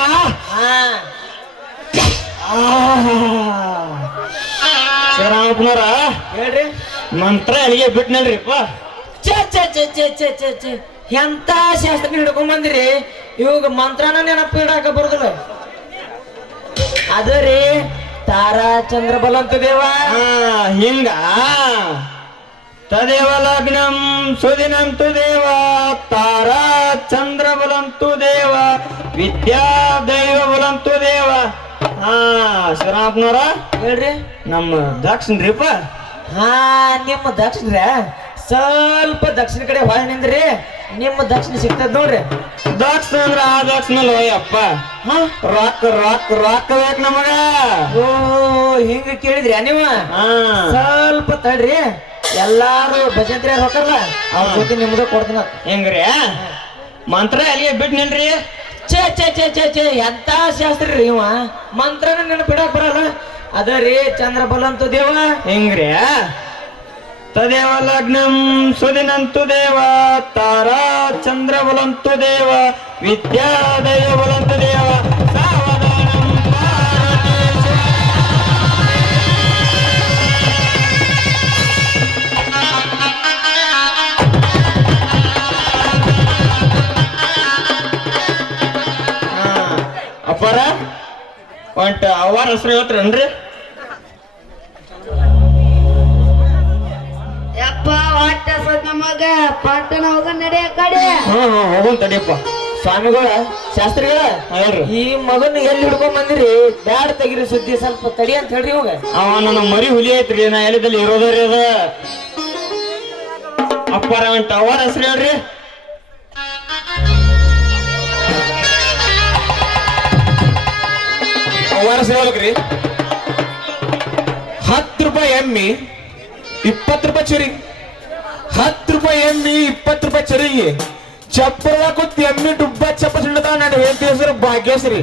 ಶಿವರಾಮಪ್ಪನವ್ರ ಹೇಳ್ರಿ ಮಂತ್ರ ಅಲ್ಲಿಗೆ ಬಿಟ್ನಲ್ರಿಪ್ಪ ಎಂತ ಶಾಸ್ತ್ರ ಹಿಡ್ಕೊಂಡ್ ಬಂದಿರಿ ಇವಾಗ ಮಂತ್ರನ ನೆನಪು ಇಡಾಕ ಬರುದಿಲ್ಲ ಅದ ರೀ ತಾರಾ ಚಂದ್ರ ಬಲಂತ ದೇವ ಹಿಂಗ ತದೇವ ಲಗ್ನಂ ಸುದಿನಂತು ದೇವ ತಾರಾ ಚಂದ್ರ ಬಲಂತು ದೇವ ವಿದ್ಯಾ ದೈವ ಬಲಂತು ದೇವ ಶಿವರಾಮಪ್ಪನವ್ರ ಹೇಳ್ರಿ ನಮ್ಮ ದಕ್ಷಿಣ್ರಿಪ್ಪ ನಿಮ್ಮ ದಕ್ಷಿಣ ಸ್ವಲ್ಪ ದಕ್ಷಿಣ ಕಡೆ ಹೊಳ ನಿಂದ್ರಿ ನಿಮ್ಮ ದಕ್ಷಿಣ ಸಿಗ್ತದ ನೋಡ್ರಿ ದಕ್ಷಿಣ ಅಂದ್ರ ಆ ದಕ್ಷಿಣ ಅಯ್ಯಪ್ಪ ರೊಕ್ಕ ರೊಕ್ಕ ರೊಕ್ಕ ಬೇಕು ನಮಗ ಓ ಹಿಂಗ ಕೇಳಿದ್ರಿ ನೀವು ಸ್ವಲ್ಪ ತಡ್ರಿ ಎಲ್ಲಾರು ಭಜಂತ್ರಿ ಹೋಗಲ್ಲ ಅವ್ರ ಜೊತೆ ನಿಮ್ದು ಕೊಡ್ತೀನ ಹೆಂಗ್ರಿ ಮಂತ್ರ ಅಲ್ಲಿಗೆ ಬಿಟ್ನಲ್ರಿ ಚೇ ಎಂತ ಶಾಸ್ತ್ರಿ ರೀ ಇವ ಮಂತ್ರನ ನೆನಪಿಡಕ್ ಬರಲ್ಲ ಅದ ರೀ ಚಂದ್ರ ಬಲಂತು ದೇವ ಹೆಂಗ್ರಿ ತದೇವ ಲಗ್ನಂ ಸುದಿನಂತು ದೇವ ತಾರಾ ಚಂದ್ರ ಬಲಂತು ದೇವ ವಿದ್ಯಾ ದೈವ ಬಲಂತು ದೇವ ಸಾವಧಾನಂ ಅಪ್ಪಾರ ಒಂಟ ಅವ್ವಾರ ಹೆಸರು ಹೇಳ್ತಾರನ್ರಿ ಯಪ್ಪ ಹೊಟ್ಟೆ ನಮಗ ಪಟ್ಟಣ ಹೋಗ ನಡೆ ಕಡೆ ಹೋಗೋಣ ತಡಿಯಪ್ಪ ಸ್ವಾಮಿಗಳ ಶಾಸ್ತ್ರಿಗಳ ಹೇಳ್ರಿ ಈ ಮಗನ್ ಎಲ್ಲಿ ಹಿಡ್ಕೊಂಡ್ ಬಂದಿರಿ ಬ್ಯಾಡ ತೆಗಿರಿ ಸುದ್ದಿ ಸ್ವಲ್ಪ ತಡಿ ಅಂತ ಹೇಳ್ರಿ ಇವಾಗ ಅವ ನನ್ನ ಮರಿ ಹುಲಿ ಐತ್ರಿ ನಾ ಎಲ್ಲಿದಲ್ಲಿ ಇರೋದ್ರಿ ಅದ ಅಪ್ಪಾರ ಒಂಟ ಅವ್ವಾರ ಹೆಸರು ಹೇಳ್ರಿ ಅವ್ವಾರ ಹೇಳ್ಬೇಕ್ರಿ 10 ರೂಪಾಯಿ ಎಮ್ಮಿ 20 ರೂಪಾಯಿ ಚುರಿ ₹10 ಎಮ್ಮಿ 20 ಚರಿಗೆ ಚಪ್ಪಲ ಕೂತ್ ಎಮ್ಮಿ ಡುಬ್ಬ ಚಪ್ಪ ಸಿಡ್ದ ನಾನು ಹೇಳ್ತೀವಿ ಹೆಸರು ಭಾಗ್ಯಶ್ರೀ.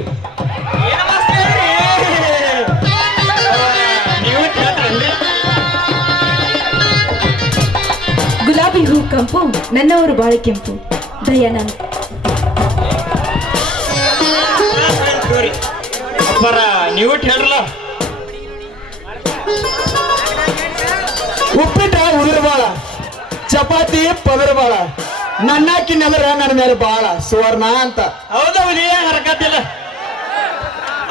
ಗುಲಾಬಿ ಹೂ ಕಂಪು ನನ್ನವರು ಬಾಳೆ ಕೆಂಪು. ದಯಾನಂದ್. ಅಪ್ಪರ ನೀವು ಹೇಳ್ರಲ್ಲ. ಉಪ್ಪಿಟ್ಟ ಉದುರು ಬಾಳ, ಚಪಾತಿ ಪದರ ಬಾಳ, ನನ್ನಾಕಿ ನೆಲರ ನನ್ನ ಮೇಲೆ ಬಾಳ ಸುವರ್ಣ ಅಂತ. ಹೌದವ ನೀವೇ ಹರಕತ್ತಿಲ್ಲ.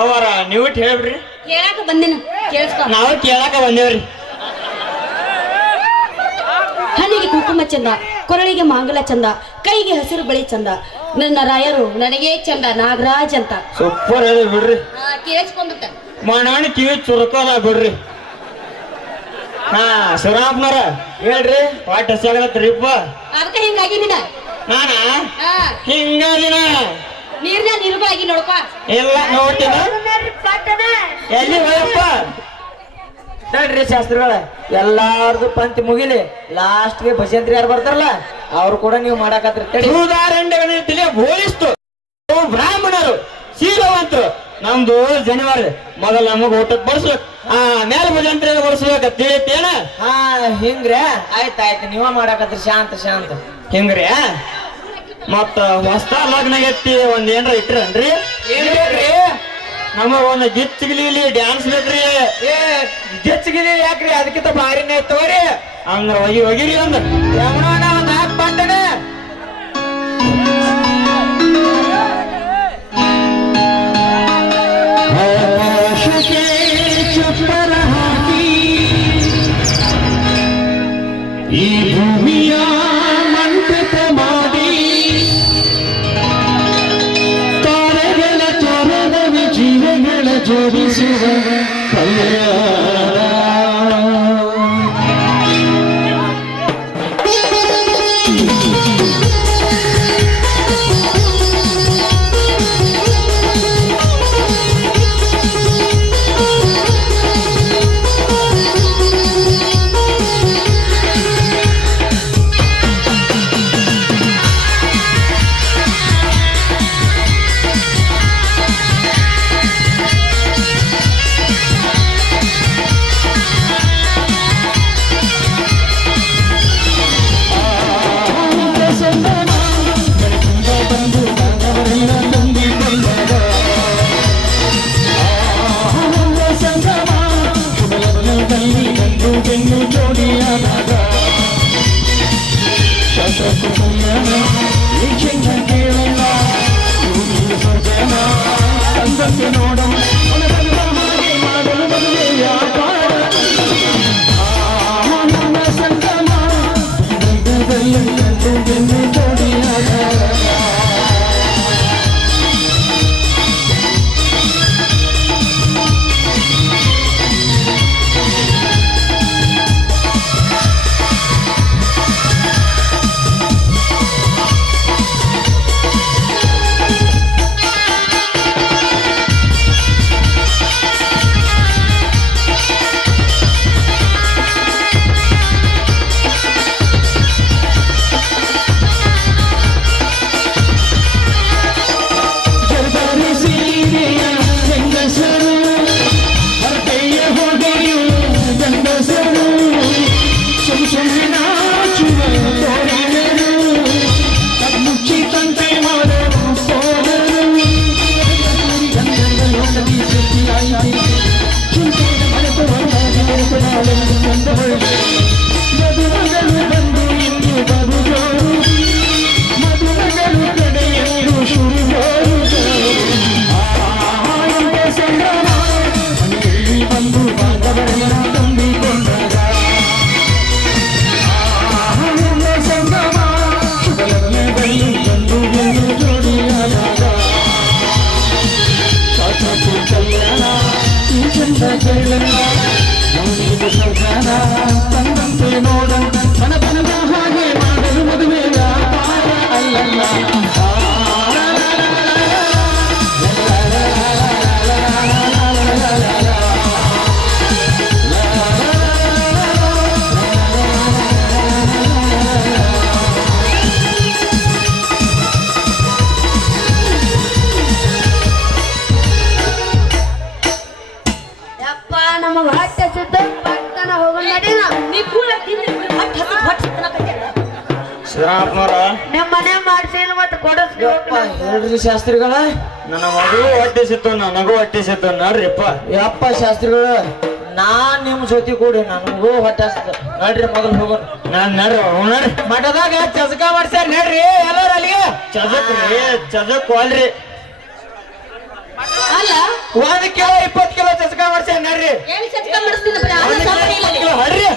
ಅವರ ನೀವು ಹೇಳ್ಬಿಡ್ರಿ. ಕೇಳಾಕ ಬಂದಿನ ಕೇಳಿಸ್ಕೊ. ನಾವು ಕೇಳಾಕ ಬಂದೇವ್ರಿ. ಹಣ್ಣಿಗೆ ಕುಂಕುಮ ಚಂದ, ಕೊರಳಿಗೆ ಮಾಂಗಲ ಚಂದ, ಕೈಗೆ ಹಸಿರು ಬಳಿ ಚಂದ, ನನ್ನ ರಾಯರು ನನಗೆ ಚಂದ ನಾಗರಾಜ್ ಅಂತ. ಸೂಪರ್ ಹೇಳಿ ಬಿಡ್ರಿ. ಕೇಳಿಸ್ಕೊಂಡ್ಬಿಟ್ಟ. ಮಣ್ಣಾಣಿ ಕಿವಿ ಚುರುಕೋದ ಬಿಡ್ರಿ. ಹಾ ಶಿವರಾಮ್ನವ್ರ ಹೇಳ್ರಿ. ಪಾಠ ಹಸಿಯಾಗತ್ರಿಪ್ಪ. ಅದಕ್ಕೆ ಹಿಂಗಾಗಿ ನಿನ್ನ ನಾನ ಹಿಂಗಾದಿನ ನೀರ್ನ ನಿರ್ಬಾಗಿ ನೋಡಪ್ಪ. ಇಲ್ಲ ನೋಡ್ತೀನ. ಎಲ್ಲಿ ಹೋಯಪ್ಪ ನೋಡ್ರಿ ಶಾಸ್ತ್ರಿಗಳ ಎಲ್ಲಾರ್ದು ಪಂಕ್ತಿ ಮುಗಿಲಿ ಲಾಸ್ಟ್ಗೆ ಭಜಂತ್ರಿ ಯಾರು ಬರ್ತಾರಲ್ಲ ಅವ್ರು ಕೂಡ ನೀವು ಮಾಡಾಕತ್ರಿ. ಉದಾಹರಣೆ ಹೋಲಿಸ್ತು. ಬ್ರಾಹ್ಮಣರು ಶೀಲವಂತರು ನಮ್ದು ಜನವಾರ ಮೊದಲ ನಮಗ್ ಊಟಕ್ಕೆ ಬರ್ಸ್ಬೇಕು, ಮೇಲೆ ಭಜಂತ್ರಿ ಬರ್ಸ್ಬೇಕ ತಿಳಿತೇನ. ಹಾ ಹಿಂಗ್ರೆ ಆಯ್ತಾಯ್ತು ನೀವ ಮಾಡಾಕತ್ರಿ. ಶಾಂತ ಶಾಂತ ಹಿಂಗ್ರಿ. ಮತ್ತ ಹೊಸ್ತ ಲಗ್ನ ಎತ್ತಿ ಒಂದ್ ಏನ್ರ ಇಟ್ರನ್ರಿ. ಏನ್ ಬೇಕ್ರಿ? ನಮಗ ಒಂದು ಗಿಚ್ಚಿಗಿಲಿ ಡ್ಯಾನ್ಸ್ ಬೇಕ್ರಿ. ಗಿಚ್ಚಿಗಿಲಿ ಯಾಕ್ರಿ? ಅದಕ್ಕಿಂತ ಭಾರಿನೇ ತೋರಿ. ಹಂಗ ಹೋಗಿರಿ ಒಂದ್ ಯಮನ ಒಂದ್ ಹಾಕ್ ಬಂದನೆ. ಚಪ್ಪರ ಹಾಕಿ ಈ ಭೂಮಿಯ ಮಂಟಪ ಮಾಡಿ ತಾರೆಗಳ ತೋರಣದ ಜೀವಗಳ ಜೋಡಿಸುವ ಕಲ್ಯಾಣ. ಶ್ರೀರಾಮಪ್ಪನವ್ರ ನಿಮ್ಮ ಮನೆ ಮಾಡ್ಸಿಲ್ಲ ಮತ್ತೆ ಹೇಳ್ರಿ ಶಾಸ್ತ್ರಿಗಳ ನನ್ನ ಮಗಳು ಹೊಟ್ಟಿಸಿತ್ತು ನನಗೂ ಹೊಟ್ಟಿಸಿತ್ತು ನೋಡ್ರಿಪ್ಪ ಯಪ್ಪ ಶಾಸ್ತ್ರಿಗಳ ನಾನ್ ನಿಮ್ ಜೊತೆ ಕೂಡಿ ನನಗೂ ಹೊಟ್ಟೆ ನಡ್ರಿ ಮೊದಲು ಹೋಗೋಣ. ನಾನ್ ನೋಡ್ರಿ ಮಠದಾಗ ಚಜಕ ಮಾಡ್ಸ್ಯಾರ ನೋಡ್ರಿ ಎಲ್ಲಾರ ಅಲ್ಲಿಗೆ ಚಜಕ್ ಅಲ್ರಿ ಅಲ್ಲ 1 ಕಿಲೋ 20 ಕಿಲೋ ಚಜಕ ಮಾಡ್ಸ್ಯಾರ ನೋಡ್ರಿ ಏನ್ ಸಚ್ಕ ಮಾಡಿಸ್ತೀನಿ ಬರೀ ಅದೇ ಸಂಬಂಧ ಇಲ್ಲ ನಿಮ್ಗೆ. ಹರ್ರಿ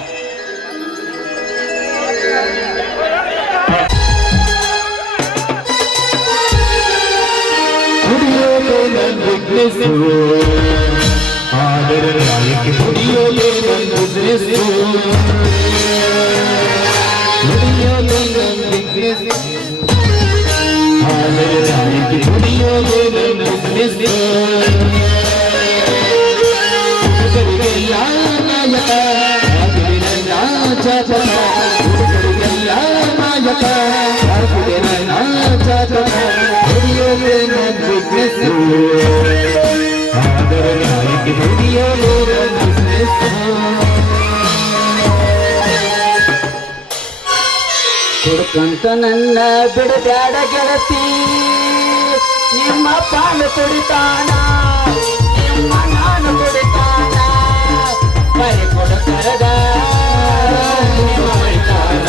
ಕುಡ್ಕಂತ ನನ್ನ ಬಿಡಬ್ಯಾಡ ಗೆಳತಿ ನಿಮ್ಮ ಪಾನ ಕುಡಿತಾನ ನಿಮ್ಮ ನಾನು ಕುಡಿತಾನ ಬರಿ ಕೊಡಕರದ ನಿಮ್ಮ ಹೊಡಿತಾನ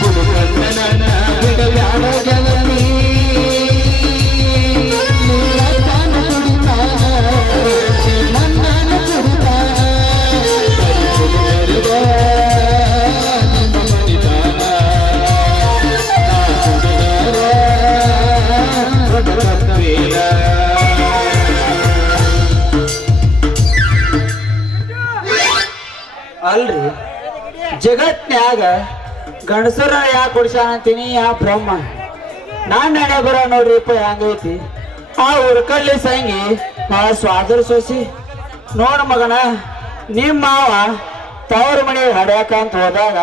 ಕುಡ್ಕಂತ ನನ್ನ ಬಿಡಬ್ಯಾಡ ಗೆಳತಿ ಅಲ್ರಿ ಜಗತ್ನ್ಯಾಗ ಗಂಡಸರ ಯಾಕೆ ಕುಡ್ಸಾನ ಅಂತೀನಿ ಯಾ ಬ್ರಹ್ಮ ನಾನ್ ನಡೆ ಬರೋ ನೋಡ್ರಿಪ್ಪ ಹೆಂಗೈತಿ ಆ ಉರ್ಕಲ್ಲಿ ಸಂಗಿ ಭಾಳ ಸ್ವಾದರ ಸೋಸಿ ನೋಡ ಮಗನ ನಿಮ್ಮ ಮಾವ ತವ್ರ ಮನೆ ಹಡ್ಯಾಕಂತ ಹೋದಾಗ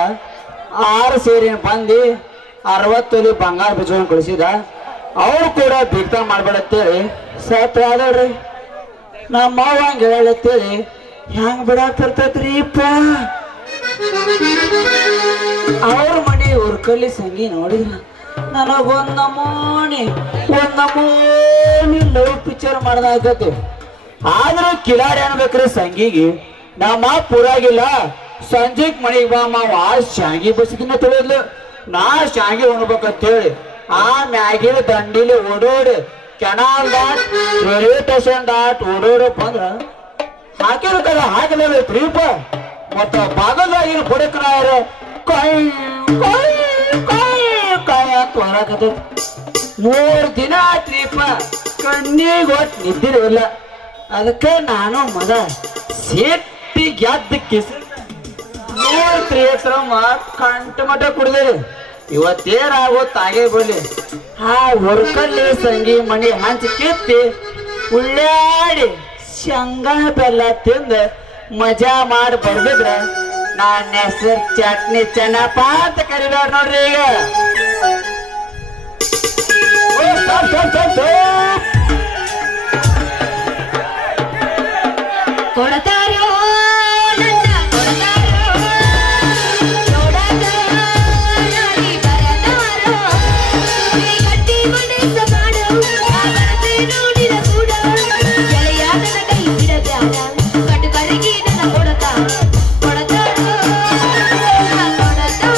6 ಸೇರಿನ ಬಂದು 60 ತೊಲಿ ಬಂಗಾರ ಬಿಚ್ಕೊಂಡು ಕಳಿಸಿದ ಅವ್ರು ಕೂಡ ಬಿಡ್ತಾ ಮಾಡ್ಬೇಡತ್ತೇಳಿ ಸತ್ ಆದವ್ರಿ ನಮ್ಮ ಮಾವ ಹಂಗ ಹೇಳತ್ತೇಳಿ ಹೆಂಗ್ ಬಿಡಾಕ್ ಬರ್ತೈತ್ರಿಪ್ಪ ಅವ್ರ ಮನೆ ಉರ್ಕಲ್ಲಿ ಸಂಗಿ ನೋಡಿದ್ರ ನನಗೊಂದ್ ನಮೂನಿ ಲವ್ ಪಿಕ್ಚರ್ ಮಾಡ್ದಾಗತ್ತೆ ಆದ್ರೂ ಕಿಲಾಡಿ ಅನ್ಬೇಕ್ರಿ ಸಂಗಿಗೆ ನಮ್ಮ ಪುರಾಗಿಲ್ಲ ಸಂಜೆಗ್ ಮನೆಗೆ ಬಾ ಮಾವ ಶಾಂಗಿ ಬಸ್ಕಿನ ತಿಳಿದ್ಲು ನಾ ಶಾಂಗಿ ಉಣ್ಬೇಕಂತೇಳಿ ಆ ಮ್ಯಾಗಿನ ದಂಡಿಲಿ ಓಡೋಡಿ ಕೆನಾಲ್ ದಾಟ್ ರೈಲ್ವೆ ಸ್ಟೇಷನ್ ದಾಟ್ ಓಡೋಡಿ ಬಂದ್ರ ಹಾಕಿರ್ಕಲ್ಲ ಹಾಕಲೇಬೇಕ್ರಿಪ್ಪ ಮತ್ತ ಬಾಗಲ್ದಾಗಿನ ಕೊಡಕನಾರ ಕಾಯ್ ಕಾಯ್ ಕಾಯ್ ಕಾಯ್ ಅಂತ ಹೊರಕತ್ತ 3 ದಿನ ಆತ್ರಿಪ್ಪ ಕಣ್ಣಿಗೆ ಒಟ್ಟು ನಿದ್ದಿರವಿಲ್ಲ ಅದಕ್ಕೆ ನಾನು ಮಗ ಸೇಫ್ಟಿ ಗೆದ್ದ ಕಿಸ್ 3 ಕಂಟ ಮಠ ಕುಡ್ದೇರಿ ಇವತ್ತೇನಾಗೋ ತಾಗೇ ಬಲ್ಲಿ ಆ ಹೊರ್ಕಲ್ಲಿ ಸಂಗಿ ಮಣಿ ಹಂಚಿ ಕಿತ್ತಿ ಉಳ್ಳಾಡಿ ಶೇಂಗಾ ಬೆಲ್ಲ ತಿಂದ ಮಜಾ ಮಾಡಿ ಬರ್ದಿದ್ರ ನನ್ನ ಹೆಸರು ಚಟ್ನಿ ಚೆನ್ನಪ್ಪ ಅಂತ ಕರಿದಾರ ನೋಡ್ರಿ ಈಗ ಕೊಡತಾರೋ ನನ್ನ ಕೊಡತಾರೋ ನೋಡದ ನಾಡಿ ಬರತಾರೋ ಈ ಗಟ್ಟಿ ಮನಸ್ಸ ಮಾಡು ಆ ಬರತೆ ನೋಡಿದ ಕೂಡ ಗೆಳೆಯಾದನ ಕೈ ಬಿಡಬ್ಯಾಡ ಕಟ್ಟು ಕರಗಿ ನನ್ನ ಕೊಡತಾರೋ ಕೊಡತಾರೋ ಕೊಡತಾರೋ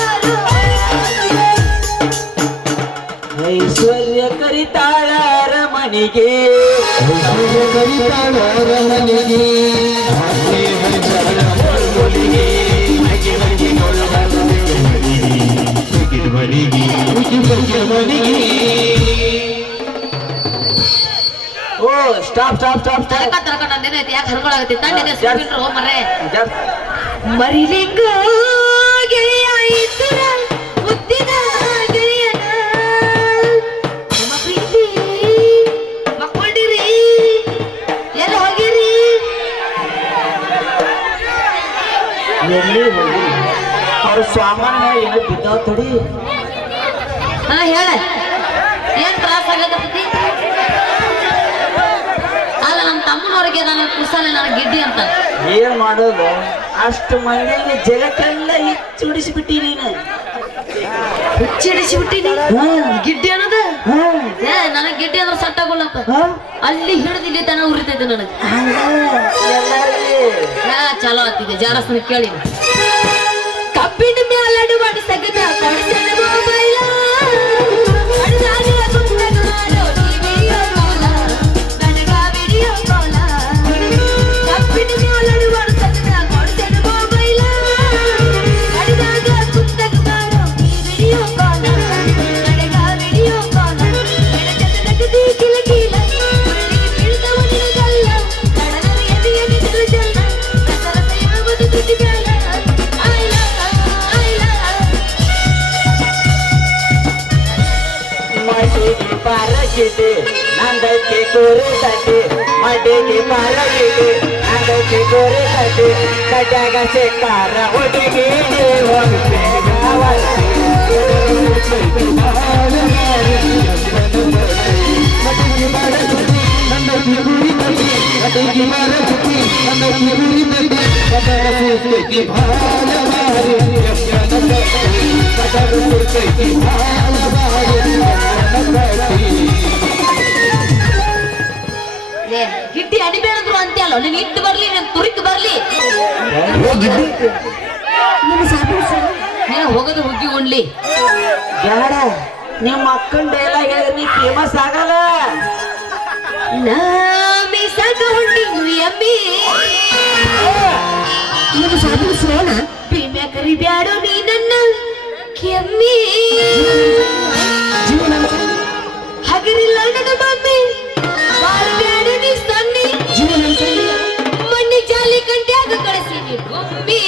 ಐಶ್ವರ್ಯ ಕರಿತಾಳ ರಮಣಿಗೆ ಓ ಸ್ಟಾಪ್ ಸ್ಟಾಪ್ ಸ್ಟಾಪ್ ಸ್ಟಾಪ್ ತರಕ ನಂದೇನೈತಿ ಯಾಕೆ ಹರ್ಕೊಳಗತ್ತಿ ತಂದೇನೆ ಸುಮ್ಮಿನ್ರು ಮರ್ರೆ ಮರಿಲಿಂಗ ಗೆಳೆಯ ಇದ್ದುರ ಮುದ್ದಿನ ಗೆಳೆಯನ ನಮ್ಮ ಪ್ರೀತಿ ಮಕ್ಕೊಂಡಿರಿ ಎಲ್ಲ ಹೋಗಿರಿ ಎಲ್ಲಿ ಹೋಗಿ ಅವ್ರ ಸಾಮಾನ್ಯ ಏನೋ ಬಿದ್ದಾವ ತಡಿ ಹಾ ಹೇಳ ಏನ್ ತ್ರಾಸ ಆಗತ್ತೈತಿ ಗೊತ್ತಾಗಲ್ಲ ನನಗೆ ಗಿಡ್ಡಿ ಅಂತ. ಏನ್ ಮಾಡೋದು ಅಷ್ಟು ಮಂದಿಗೆ ಜಗಕ್ಕೆಲ್ಲ ಹುಚ್ಚಿಡಿಸ್ಬಿಟ್ಟಿ ನೀನು. ಹುಚ್ಚಿಡಿಸಿಬಿಟ್ಟಿನಿ ಗಿಡ್ಡಿ ಅನ್ನೋದ. ನನಗೆ ಗಿಡ್ಡಿ ಅಂದ್ರೆ ಸಟ್ಟ ಆಗೋಲ್ಲಪ್ಪ. ಅಲ್ಲಿ ಹಿಡಿದು ಇಲ್ಲಿ ತನ ಉರಿತೈತೆ ನನಗೆ. ಚಲೋ ಆಗ್ತಿದೆ ಜಾರಸ್ನ ಕೇಳಿ. ಕಬ್ಬಿನ ಮ್ಯಾಲಡು ಮಾಡಿ ಸಗದ ನಂದಕ್ಕೆ ಕೋರೆ ತಟ್ಟಿ ಮಡಿಗೆ ಪಾರಗಿಗೆ ನಂದಕ್ಕೆ ಕೋರೆ ತಟ್ಟಿ ಕಟ್ಟಾಗ ಸಿಕ್ಕಾರ ಒಟ್ಟಿಗೆ ಗಿಡ್ಡಿ ಅಡಿಬೇಡದ್ರು ಅಂತೆ ಅಲ್ಲ. ನೀನ್ ಇಟ್ಟು ಬರ್ಲಿ ನೀನ್ ತುರಿಕ್ ಬರ್ಲಿ. ನೀನು ಹೋಗೋದು ಹುಗ್ಗಿ ಉಣ್ಲಿ. ಬೇಡ ನಿಮ್ಮ ಅಕ್ಕನ ಡೈಲಾಗ್ ಹೇಳಿದ್ರೆ ನೀ ಫೇಮಸ್ ಆಗಲ್ಲ. ಮೀಸಾಕ ಹೊಂಡಿನು ಎಮ್ಮಿ ಭೀಮ್ಯಾ ಕರಿ ಬ್ಯಾಡೋ ನೀ ನನ್ನ ಕೆಮ್ಮಿ ಹಗರಿಲ್ಲ ನನ್ನ ಮಮ್ಮಿ ಬ್ಯಾಡೋ ನೀ ಸನ್ನಿ ಮಣ್ಣಿ ಜಾಲಿ ಕಂಟ್ಯಾಗ ಕಳಿಸಿ ಗೊಮ್ಮಿ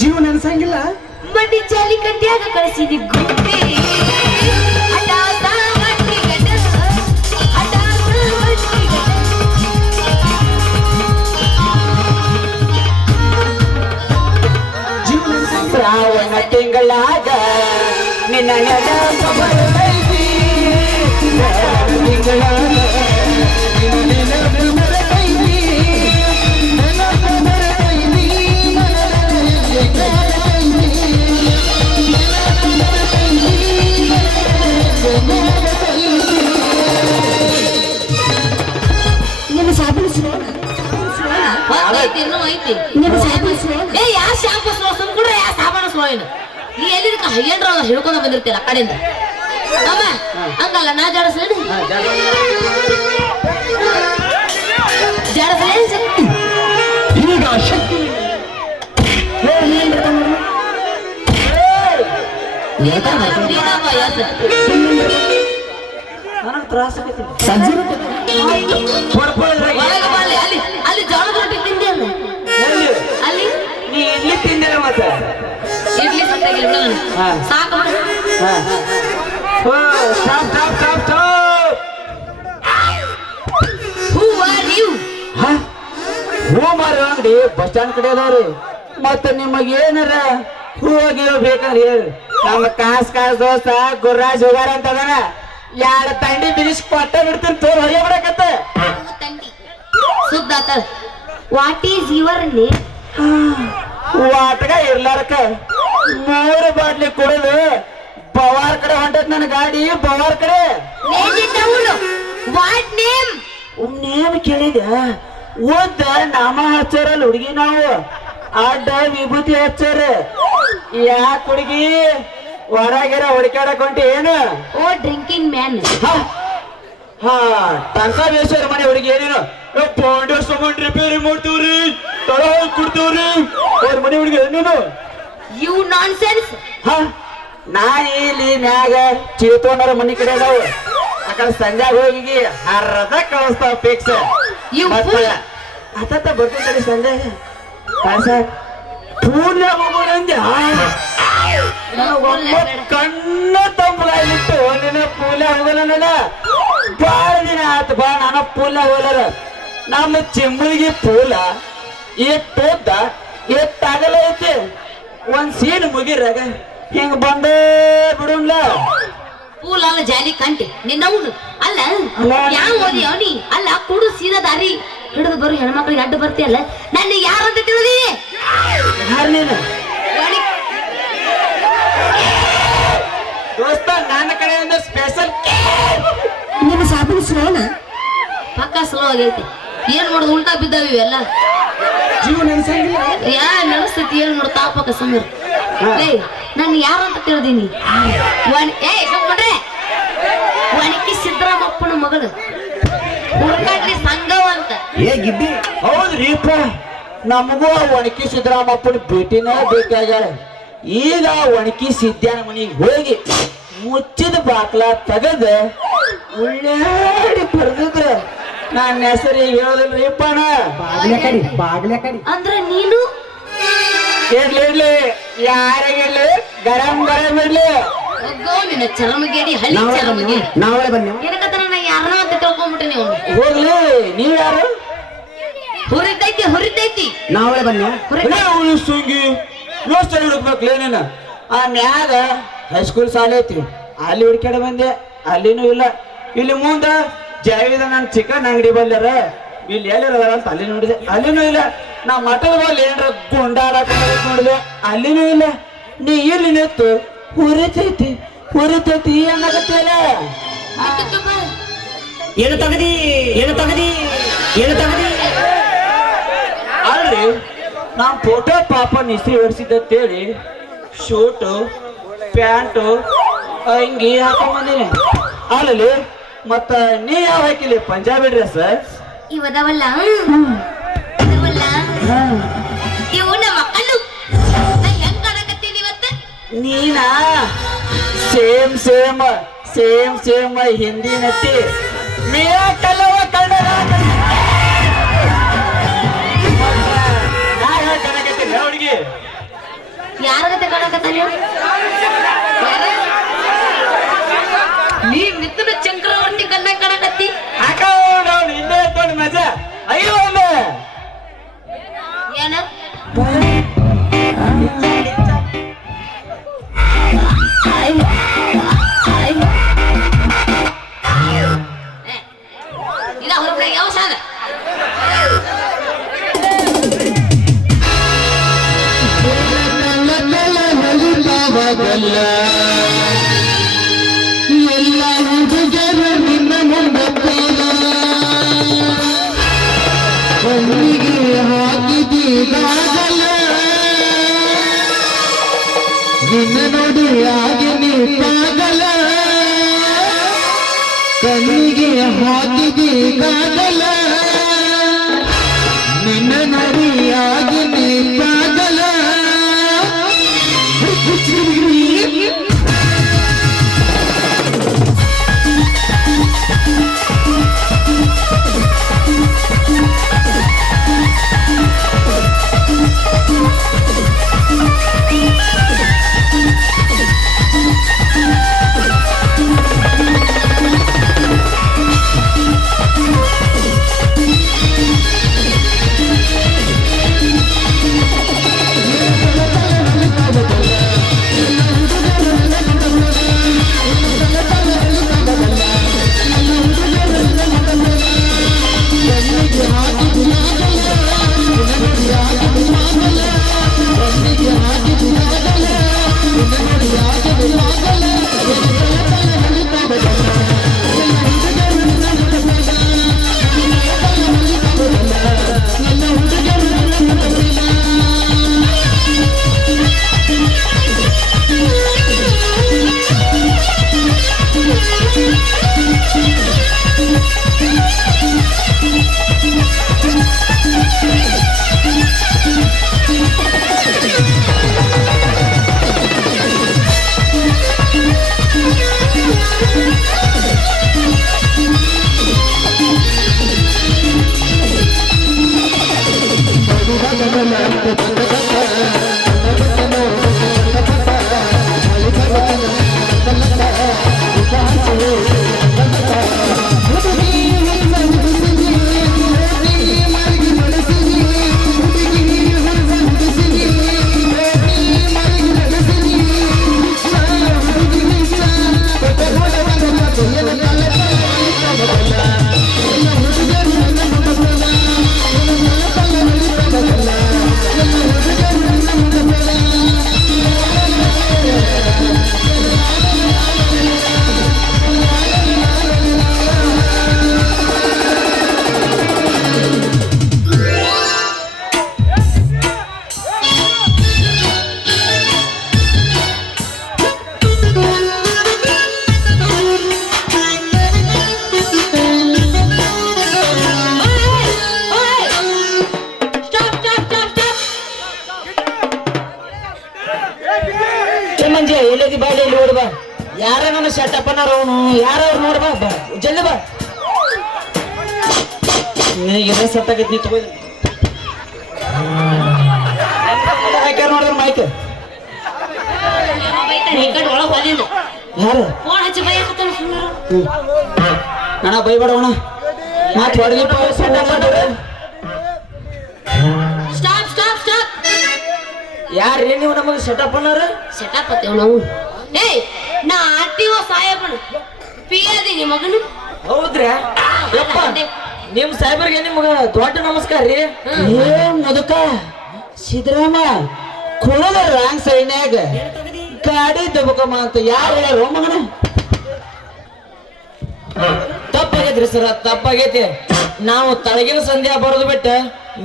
ಜೀವನ ಅನ್ಸಂಗಿಲ್ಲ ಮಂಡಿ ಜಾಲಿ ಕಂಟ್ಯಾಗ ಕಳಿಸಿದಿ ಗುಬ್ಬಿ ಶ್ರಾವಣ ತಿಂಗಳಾಗ ನಿನ್ನ ಯಾವ ಶಾಂಪು ಸ್ಲೋ ಸುಮ್ಕೂಡ್ರೆ ಯಾವ ಸಾಬಾನು ಸ್ಲೋ ಏನು ನೀ ಎಲ್ಲಿ ಏನ್ರ ಹೇಳ್ಕೊಂಡ ಬಂದಿರ್ತೀರ ಆ ಕಡೆಯಿಂದ ಅಮ್ಮ ಹಂಗಲ್ಲ ನಾ ಜಾಡಸ್ಲೇನು ಈಗ ಶಕ್ತಿ ನನಗೆ ತ್ರಾಸ ಅಲ್ಲಿ ಜೋಳದ ರೊಟ್ಟಿ ತಿಂದೆ ಅಲ್ಲ ಅಲ್ಲಿ ನೀ ಇಡ್ಲಿ ತಿಂದಿಲ್ಲ ಮತ್ತೆ ಇಡ್ಲಿ ಸಟ್ಟಾಗಿಲ್ಲ ಸಾಕು ಹೂ ಆರ್ ಯು ಹೂ ಮಾರೋ ಅಂಗಡಿ ಬಸ್ ಸ್ಟ್ಯಾಂಡ್ ಕಡೆ ಅದಾವ್ರಿ ಮತ್ತೆ ನಿಮಗ ಏನಾರ ಹೂ ಹೋಗಿರೋ ಬೇಕಂದ್ರೆ ಹೇಳಿ ನಮ್ಮ ಕಾಸ್ ದೋಸ್ತ ಗುರ್ರಾಜ್ ಹೋಗಾರ ಅಂತ ಅದಾನ ಯಾರ ತಂಡಿ ಬಿಡಿಸಿ ಕೊಟ್ಟ ಬಿಡ್ತೀನಿ ತೋರ್ ಹೊರಗೆ ಬಿಡಕತ್ತ ತಂಡಿ ಸುದ್ದ ವಾಟ್ ಈಸ್ ಯುವರ್ ನೇಮ್ ವಾಟಗ ಇರ್ಲಾರಕ 3 ಬಾಟ್ಲಿ ಕುಡಿದು ಬವಾರ್ ಕಡೆ ಹೊಂಟತ್ ನನ್ನ ಗಾಡಿ ಬವಾರ್ ಕಡೆ ವಾಟ್ ನೇಮ್ ನೇಮ್ ಕೇಳಿದ ಓದ ನಾಮ ಹಚ್ಚಾರಲ್ಲ ಹುಡುಗಿ ನಾವು ಅಡ್ಡ ವಿಭೂತಿ ಹಚ್ಚಾರ ಯಾಕ ಹುಡುಗಿ ಹೊರಗೆರ ಹುಡುಕಾಡಕ್ ಹೊಂಟಿ ಏನು ಓ ಡ್ರಿಂಕಿಂಗ್ ಮ್ಯಾನ್ ಟಂಕಾಬೇಶ್ವರ ಮನೆ ಹುಡುಗಿ ಏನೇನು ಪಾಂಡ್ಯ ಸಾಮಾನ್ ರಿಪೇರಿ ಮಾಡ್ತೀವ್ರಿ ತಡ ಕೊಡ್ತೀವ್ರಿ ಅವ್ರ ಮನೆ ಹುಡುಗಿ ಏನೇನು ಯು ನಾನ್ ಸೆನ್ಸ್ ನಾ ಇಲ್ಲಿ ಮ್ಯಾಗ ಚೀತೋಣರ ಮನೆ ಕಡೆ ಅದಾವ ಅಕಡೆ ಸಂಜಾಗ ಹೋಗಿ ಹರದ ಕಳಿಸ್ತಾವ ಫಿಕ್ಸ್ ಅತ್ತ ಬರ್ತೀನಿ ಸಂಜೆ ಕಾಸ ಪೂರ್ಣ ಹೋಗೋಣಂದೆ ಕಣ್ಣ ತಂಪಲಾಗಿತ್ತು ನಿನ್ನ ಪೂಲೆ ಹೋಗೋಣ ನೋಡ ಬಾಳ ದಿನ ಆತ ಬಾ ನಾನು ಪೂಲ ಹೋಲರ ನಮ್ಮ ಚಿಂಬಳಿಗೆ ಪೂಲ ಎಟ್ಟೋದ್ದ ಎಟ್ಟಾಗಲ ಐತಿ ಒಂದ್ ಸೀನ್ ಮುಗಿರಾಗ ಹಿಂಗ ಬಂದೇ ಬಿಡುನ್ಲ ಪೂಲ್ ಅಲ್ಲ ಜಾಲಿ ಕಂಟಿ ನಿನ್ನವನು ಅಲ್ಲ ಯಾವ ಓದಿ ಅವನಿ ಅಲ್ಲ ಕುಡು ಸೀದಾ ದಾರಿ ಹಿಡಿದು ಬರು ಹೆಣ್ಮಕ್ಳಿಗೆ ಅಡ್ಡ ಬರ್ತೀಯಲ್ಲ ನನ್ನ ಯಾರಂತ ತಿಳಿದಿ ಯಾರು ನೀನು ದೋಸ್ತ ನನ್ನ ಕಡೆಯಿಂದ ಸ್ಪೆಷಲ್ ನಿಮ್ಮ ಸಾಬೂನು ಸ್ಲೋನ ಪಕ್ಕ ಸ್ಲೋ ಆಗೈತಿ ಏನ್ ಮಾಡೋದು ಉಲ್ಟಾ ಬಿದ್ದಾವ ಇವೆಲ್ಲ ಜೀವ ನೆನ್ಸಂಗಿಲ್ಲ ಯಾ ನಡೆಸ್ತೈತಿ ಏನ್ ನೋಡು ತಾಪಕ ಸಮೀರ್ ನನ್ನ ಯಾರಂತ ತಿಳಿದೀನಿ ಏ ಒಣಕಿ ಸಿದ್ದರಾಮಪ್ಪನ ಮಗಳು ಹುಡುಕಾಡ್ಲಿ ಸಂಗವ ಅಂತ ಗಿಡ್ಡಿ ಹೌದ್ರಿಪ್ಪ ನಮಗೂ ಆ ಒಣಕಿ ಸಿದ್ದರಾಮಪ್ಪನ ಭೇಟಿನ ಬೇಕಾಗ್ಯಾಳ ಈಗ ಒಣಕಿ ಸಿದ್ಧಾನ ಮನಿಗೆ ಹೋಗಿ ಮುಚ್ಚಿದ ಬಾಕ್ಲ ತೆಗದ ಉಳ್ಳಾಡಿ ಬರ್ದಿದ್ರ ನನ್ನ ಹೆಸರಿಗೆ ಹೇಳೋದಿಲ್ರಿಪ್ಪಣ ಬಾಗ್ಲೆ ಕಡಿ ಅಂದ್ರೆ ನೀನು ಇರ್ಲಿ ಯಾರಿಗಿರ್ಲಿ ಗರಂ ಇರ್ಲಿ ಒಗ್ಗೋ ನಿನ್ನ ಚರ್ಮಗೇಡಿ ಹಳ್ಳಿ ಚರ್ಮಗೇಡಿ ನಾವೇ ಬನ್ನಿ ಏನಕತ್ತ ನಾ ಯಾರನ್ನ ಅಂತ ತಿಳ್ಕೊಂಡ್ಬಿಟ್ಟೆ ನೀವು ಹೋಗ್ಲಿ ನೀವ್ ಯಾರು ಹುರಿತೈತಿ ನಾವೇ ಬನ್ನಿ ಸುಂಗಿ ಯೋಚನೆ ಹುಡುಕ್ಬೇಕ್ಲೇ ನೀನು ಆ ಮ್ಯಾಗ ಹೈಸ್ಕೂಲ್ ಶಾಲೆ ಐತಿ ಅಲ್ಲಿ ಹುಡ್ಕ್ಯಾಡ ಬಂದೆ ಅಲ್ಲಿನೂ ಇಲ್ಲ ಇಲ್ಲಿ ಮುಂದ ಜಾವಿದ ನನ್ನ ಚಿಕನ್ ಅಂಗಡಿ ಬಂದಾರ ಇಲ್ಲಿ ಎಲ್ಲಿರ ಅಂತ ಅಲ್ಲಿ ನೋಡಿದೆ ಅಲ್ಲಿನೂ ಇಲ್ಲ ನಾ ಮಠದ ಬಲ್ಲಿ ಏನ್ರ ಗುಂಡಾಡಕ ನೋಡಿದೆ ಅಲ್ಲಿನೂ ಇಲ್ಲ ನೀ ಇಲ್ಲಿ ನಿಂತು ಹುರಿತೈತಿ ಅನ್ನಕತ್ತಿಲ್ಲ ಏನು ತಗದಿ ಅಲ್ರಿ ನಾ ಫೋಟೋ ಪಾಪ ನಿಸ್ರಿ ಹೊಡ್ಸಿದ್ದೇಳಿ ಶೂಟು ಪ್ಯಾಂಟು ಅಂಗಿ ಹಾಕೊಂಡ್ಬಂದಿನಿ ಅಲ್ಲಿ ಮತ್ತ ನೀ ಯಾವ ಹಾಕಿಲಿ ಪಂಜಾಬಿ ಡ್ರೆಸ್ ಇವದವಲ್ಲ ಇವು ನಮ್ಮ ಮಕ್ಕಳು ಹೆಂಗ್ ಕಾಣಕತ್ತೀನಿ ಇವತ್ತು ನೀನಾ ಸೇಮ್ ಹಿಂದಿ ನಟಿ ಮಿಯಾ ಕಲವ ಕನ್ನಡ ಹುಡುಗಿ ಯಾರ ಗತೆ ಕಾಣಕತ್ತಾನ ನೀ ಮಿಥುನ ಚಕ್ರವರ್ತಿ ಕನ್ನ ಕಾಣಕತ್ತಿ ಹಾಕೊಂಡು ಹಿಂದೆ ತೊಗೊಂಡು ಮಜಾ ಅಯ್ಯೋ ಒಮ್ಮೆ ಏನ ಇಲ್ಲ ಹೊರಗಡೆ ಯಾವ ಸಾಧ ಎಲ್ಲ ಹುಡುಗರು ನಿನ್ನ ಮುಂದಪ್ಪಾಗ ಕಣ್ಣಿಗೆ ಹಾಕಿದೀಗಾಗಲ್ಲ ನಿನ್ನ ನೋಡಿ ಆಗಿ ನೀಟಾಗಲ್ಲ ಕಣ್ಣಿಗೆ ಹಾಕಿದೀಗಾಗಲ್ಲ ನಿನ್ನ ನೋಡಿ ಆಗಿ ನೀಟಾಗಲ್ಲ ಯಾರ ನನ್ನ ಸೆಟಪ್ ಅನ್ನಾರ ಅವನು ಯಾರವ್ರು ನೋಡ ಬಾ ಜಲ್ದಿ ಬಾ ಈಗ ಸತ್ತಾಗೈತಿ ತಗೋ ಹಾಕ್ಯಾರ ನೋಡಿದ್ರ ಮೈಕ್ ಒಳಗ್ ಹೋದಿಲ್ಲ ಯಾರು ಫೋನ್ ಹಚ್ಚಿ ಬೈಕತ್ತಾನ ಸುಮ್ಮರು ಅಣ್ಣ ಬೈಬೇಡವಣ ಮಾತು ಹೊಡೆದಿಪ್ಪ ಸ್ಟಾಪ್ ಸ್ಟಾಪ್ ಸ್ಟಾಪ್ ಯಾರ್ರಿ ನೀವು ನಮಗೆ ಸೆಟಪ್ ಅನ್ನಾರ ಸೆಟಪ್ ಅತ್ತೇವ್ ನಾವು ಏಯ್ ನಾ ಆರ್ಟಿಒ ಸಾಹೇಬನು ಪಿ ಅದೀನಿ ಮಗನು ಹೌದ್ರಾ ಯಪ್ಪ ನಿಮ್ ಸಾಹೇಬರಿಗೆ ನಿಮ್ಗ ದೊಡ್ಡ ನಮಸ್ಕಾರ ರೀ ಏ ಮುದುಕ ಸಿದ್ದರಾಮ ಕುಳದ ರಾಂಗ್ ಸೈನ್ಯಾಗ ಗಾಡಿ ದಬಕಮ್ಮ ಅಂತ ಯಾರು ಹೇಳ್ಯಾರ ಮಗನ ತಪ್ಪಾಗೈತ್ರಿ ಸರ್ ತಪ್ಪಾಗೈತಿ ನಾವು ತಳಗಿನ ಸಂಧ್ಯಾ ಬರೋದು ಬಿಟ್ಟ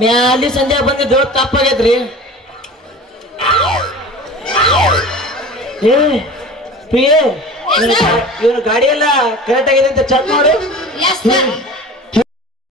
ಮ್ಯಾಲಿ ಸಂಧ್ಯಾ ಬಂದಿದ್ದು ತಪ್ಪಾಗೈತ್ರಿ ಏ ಪಿ ಇವನು ಗಾಡಿ ಎಲ್ಲ ಕರೆಕ್ಟ್ ಆಗಿದೆ ಅಂತ ಚೆಕ್ ಮಾಡು ಎಸ್ ಸರ್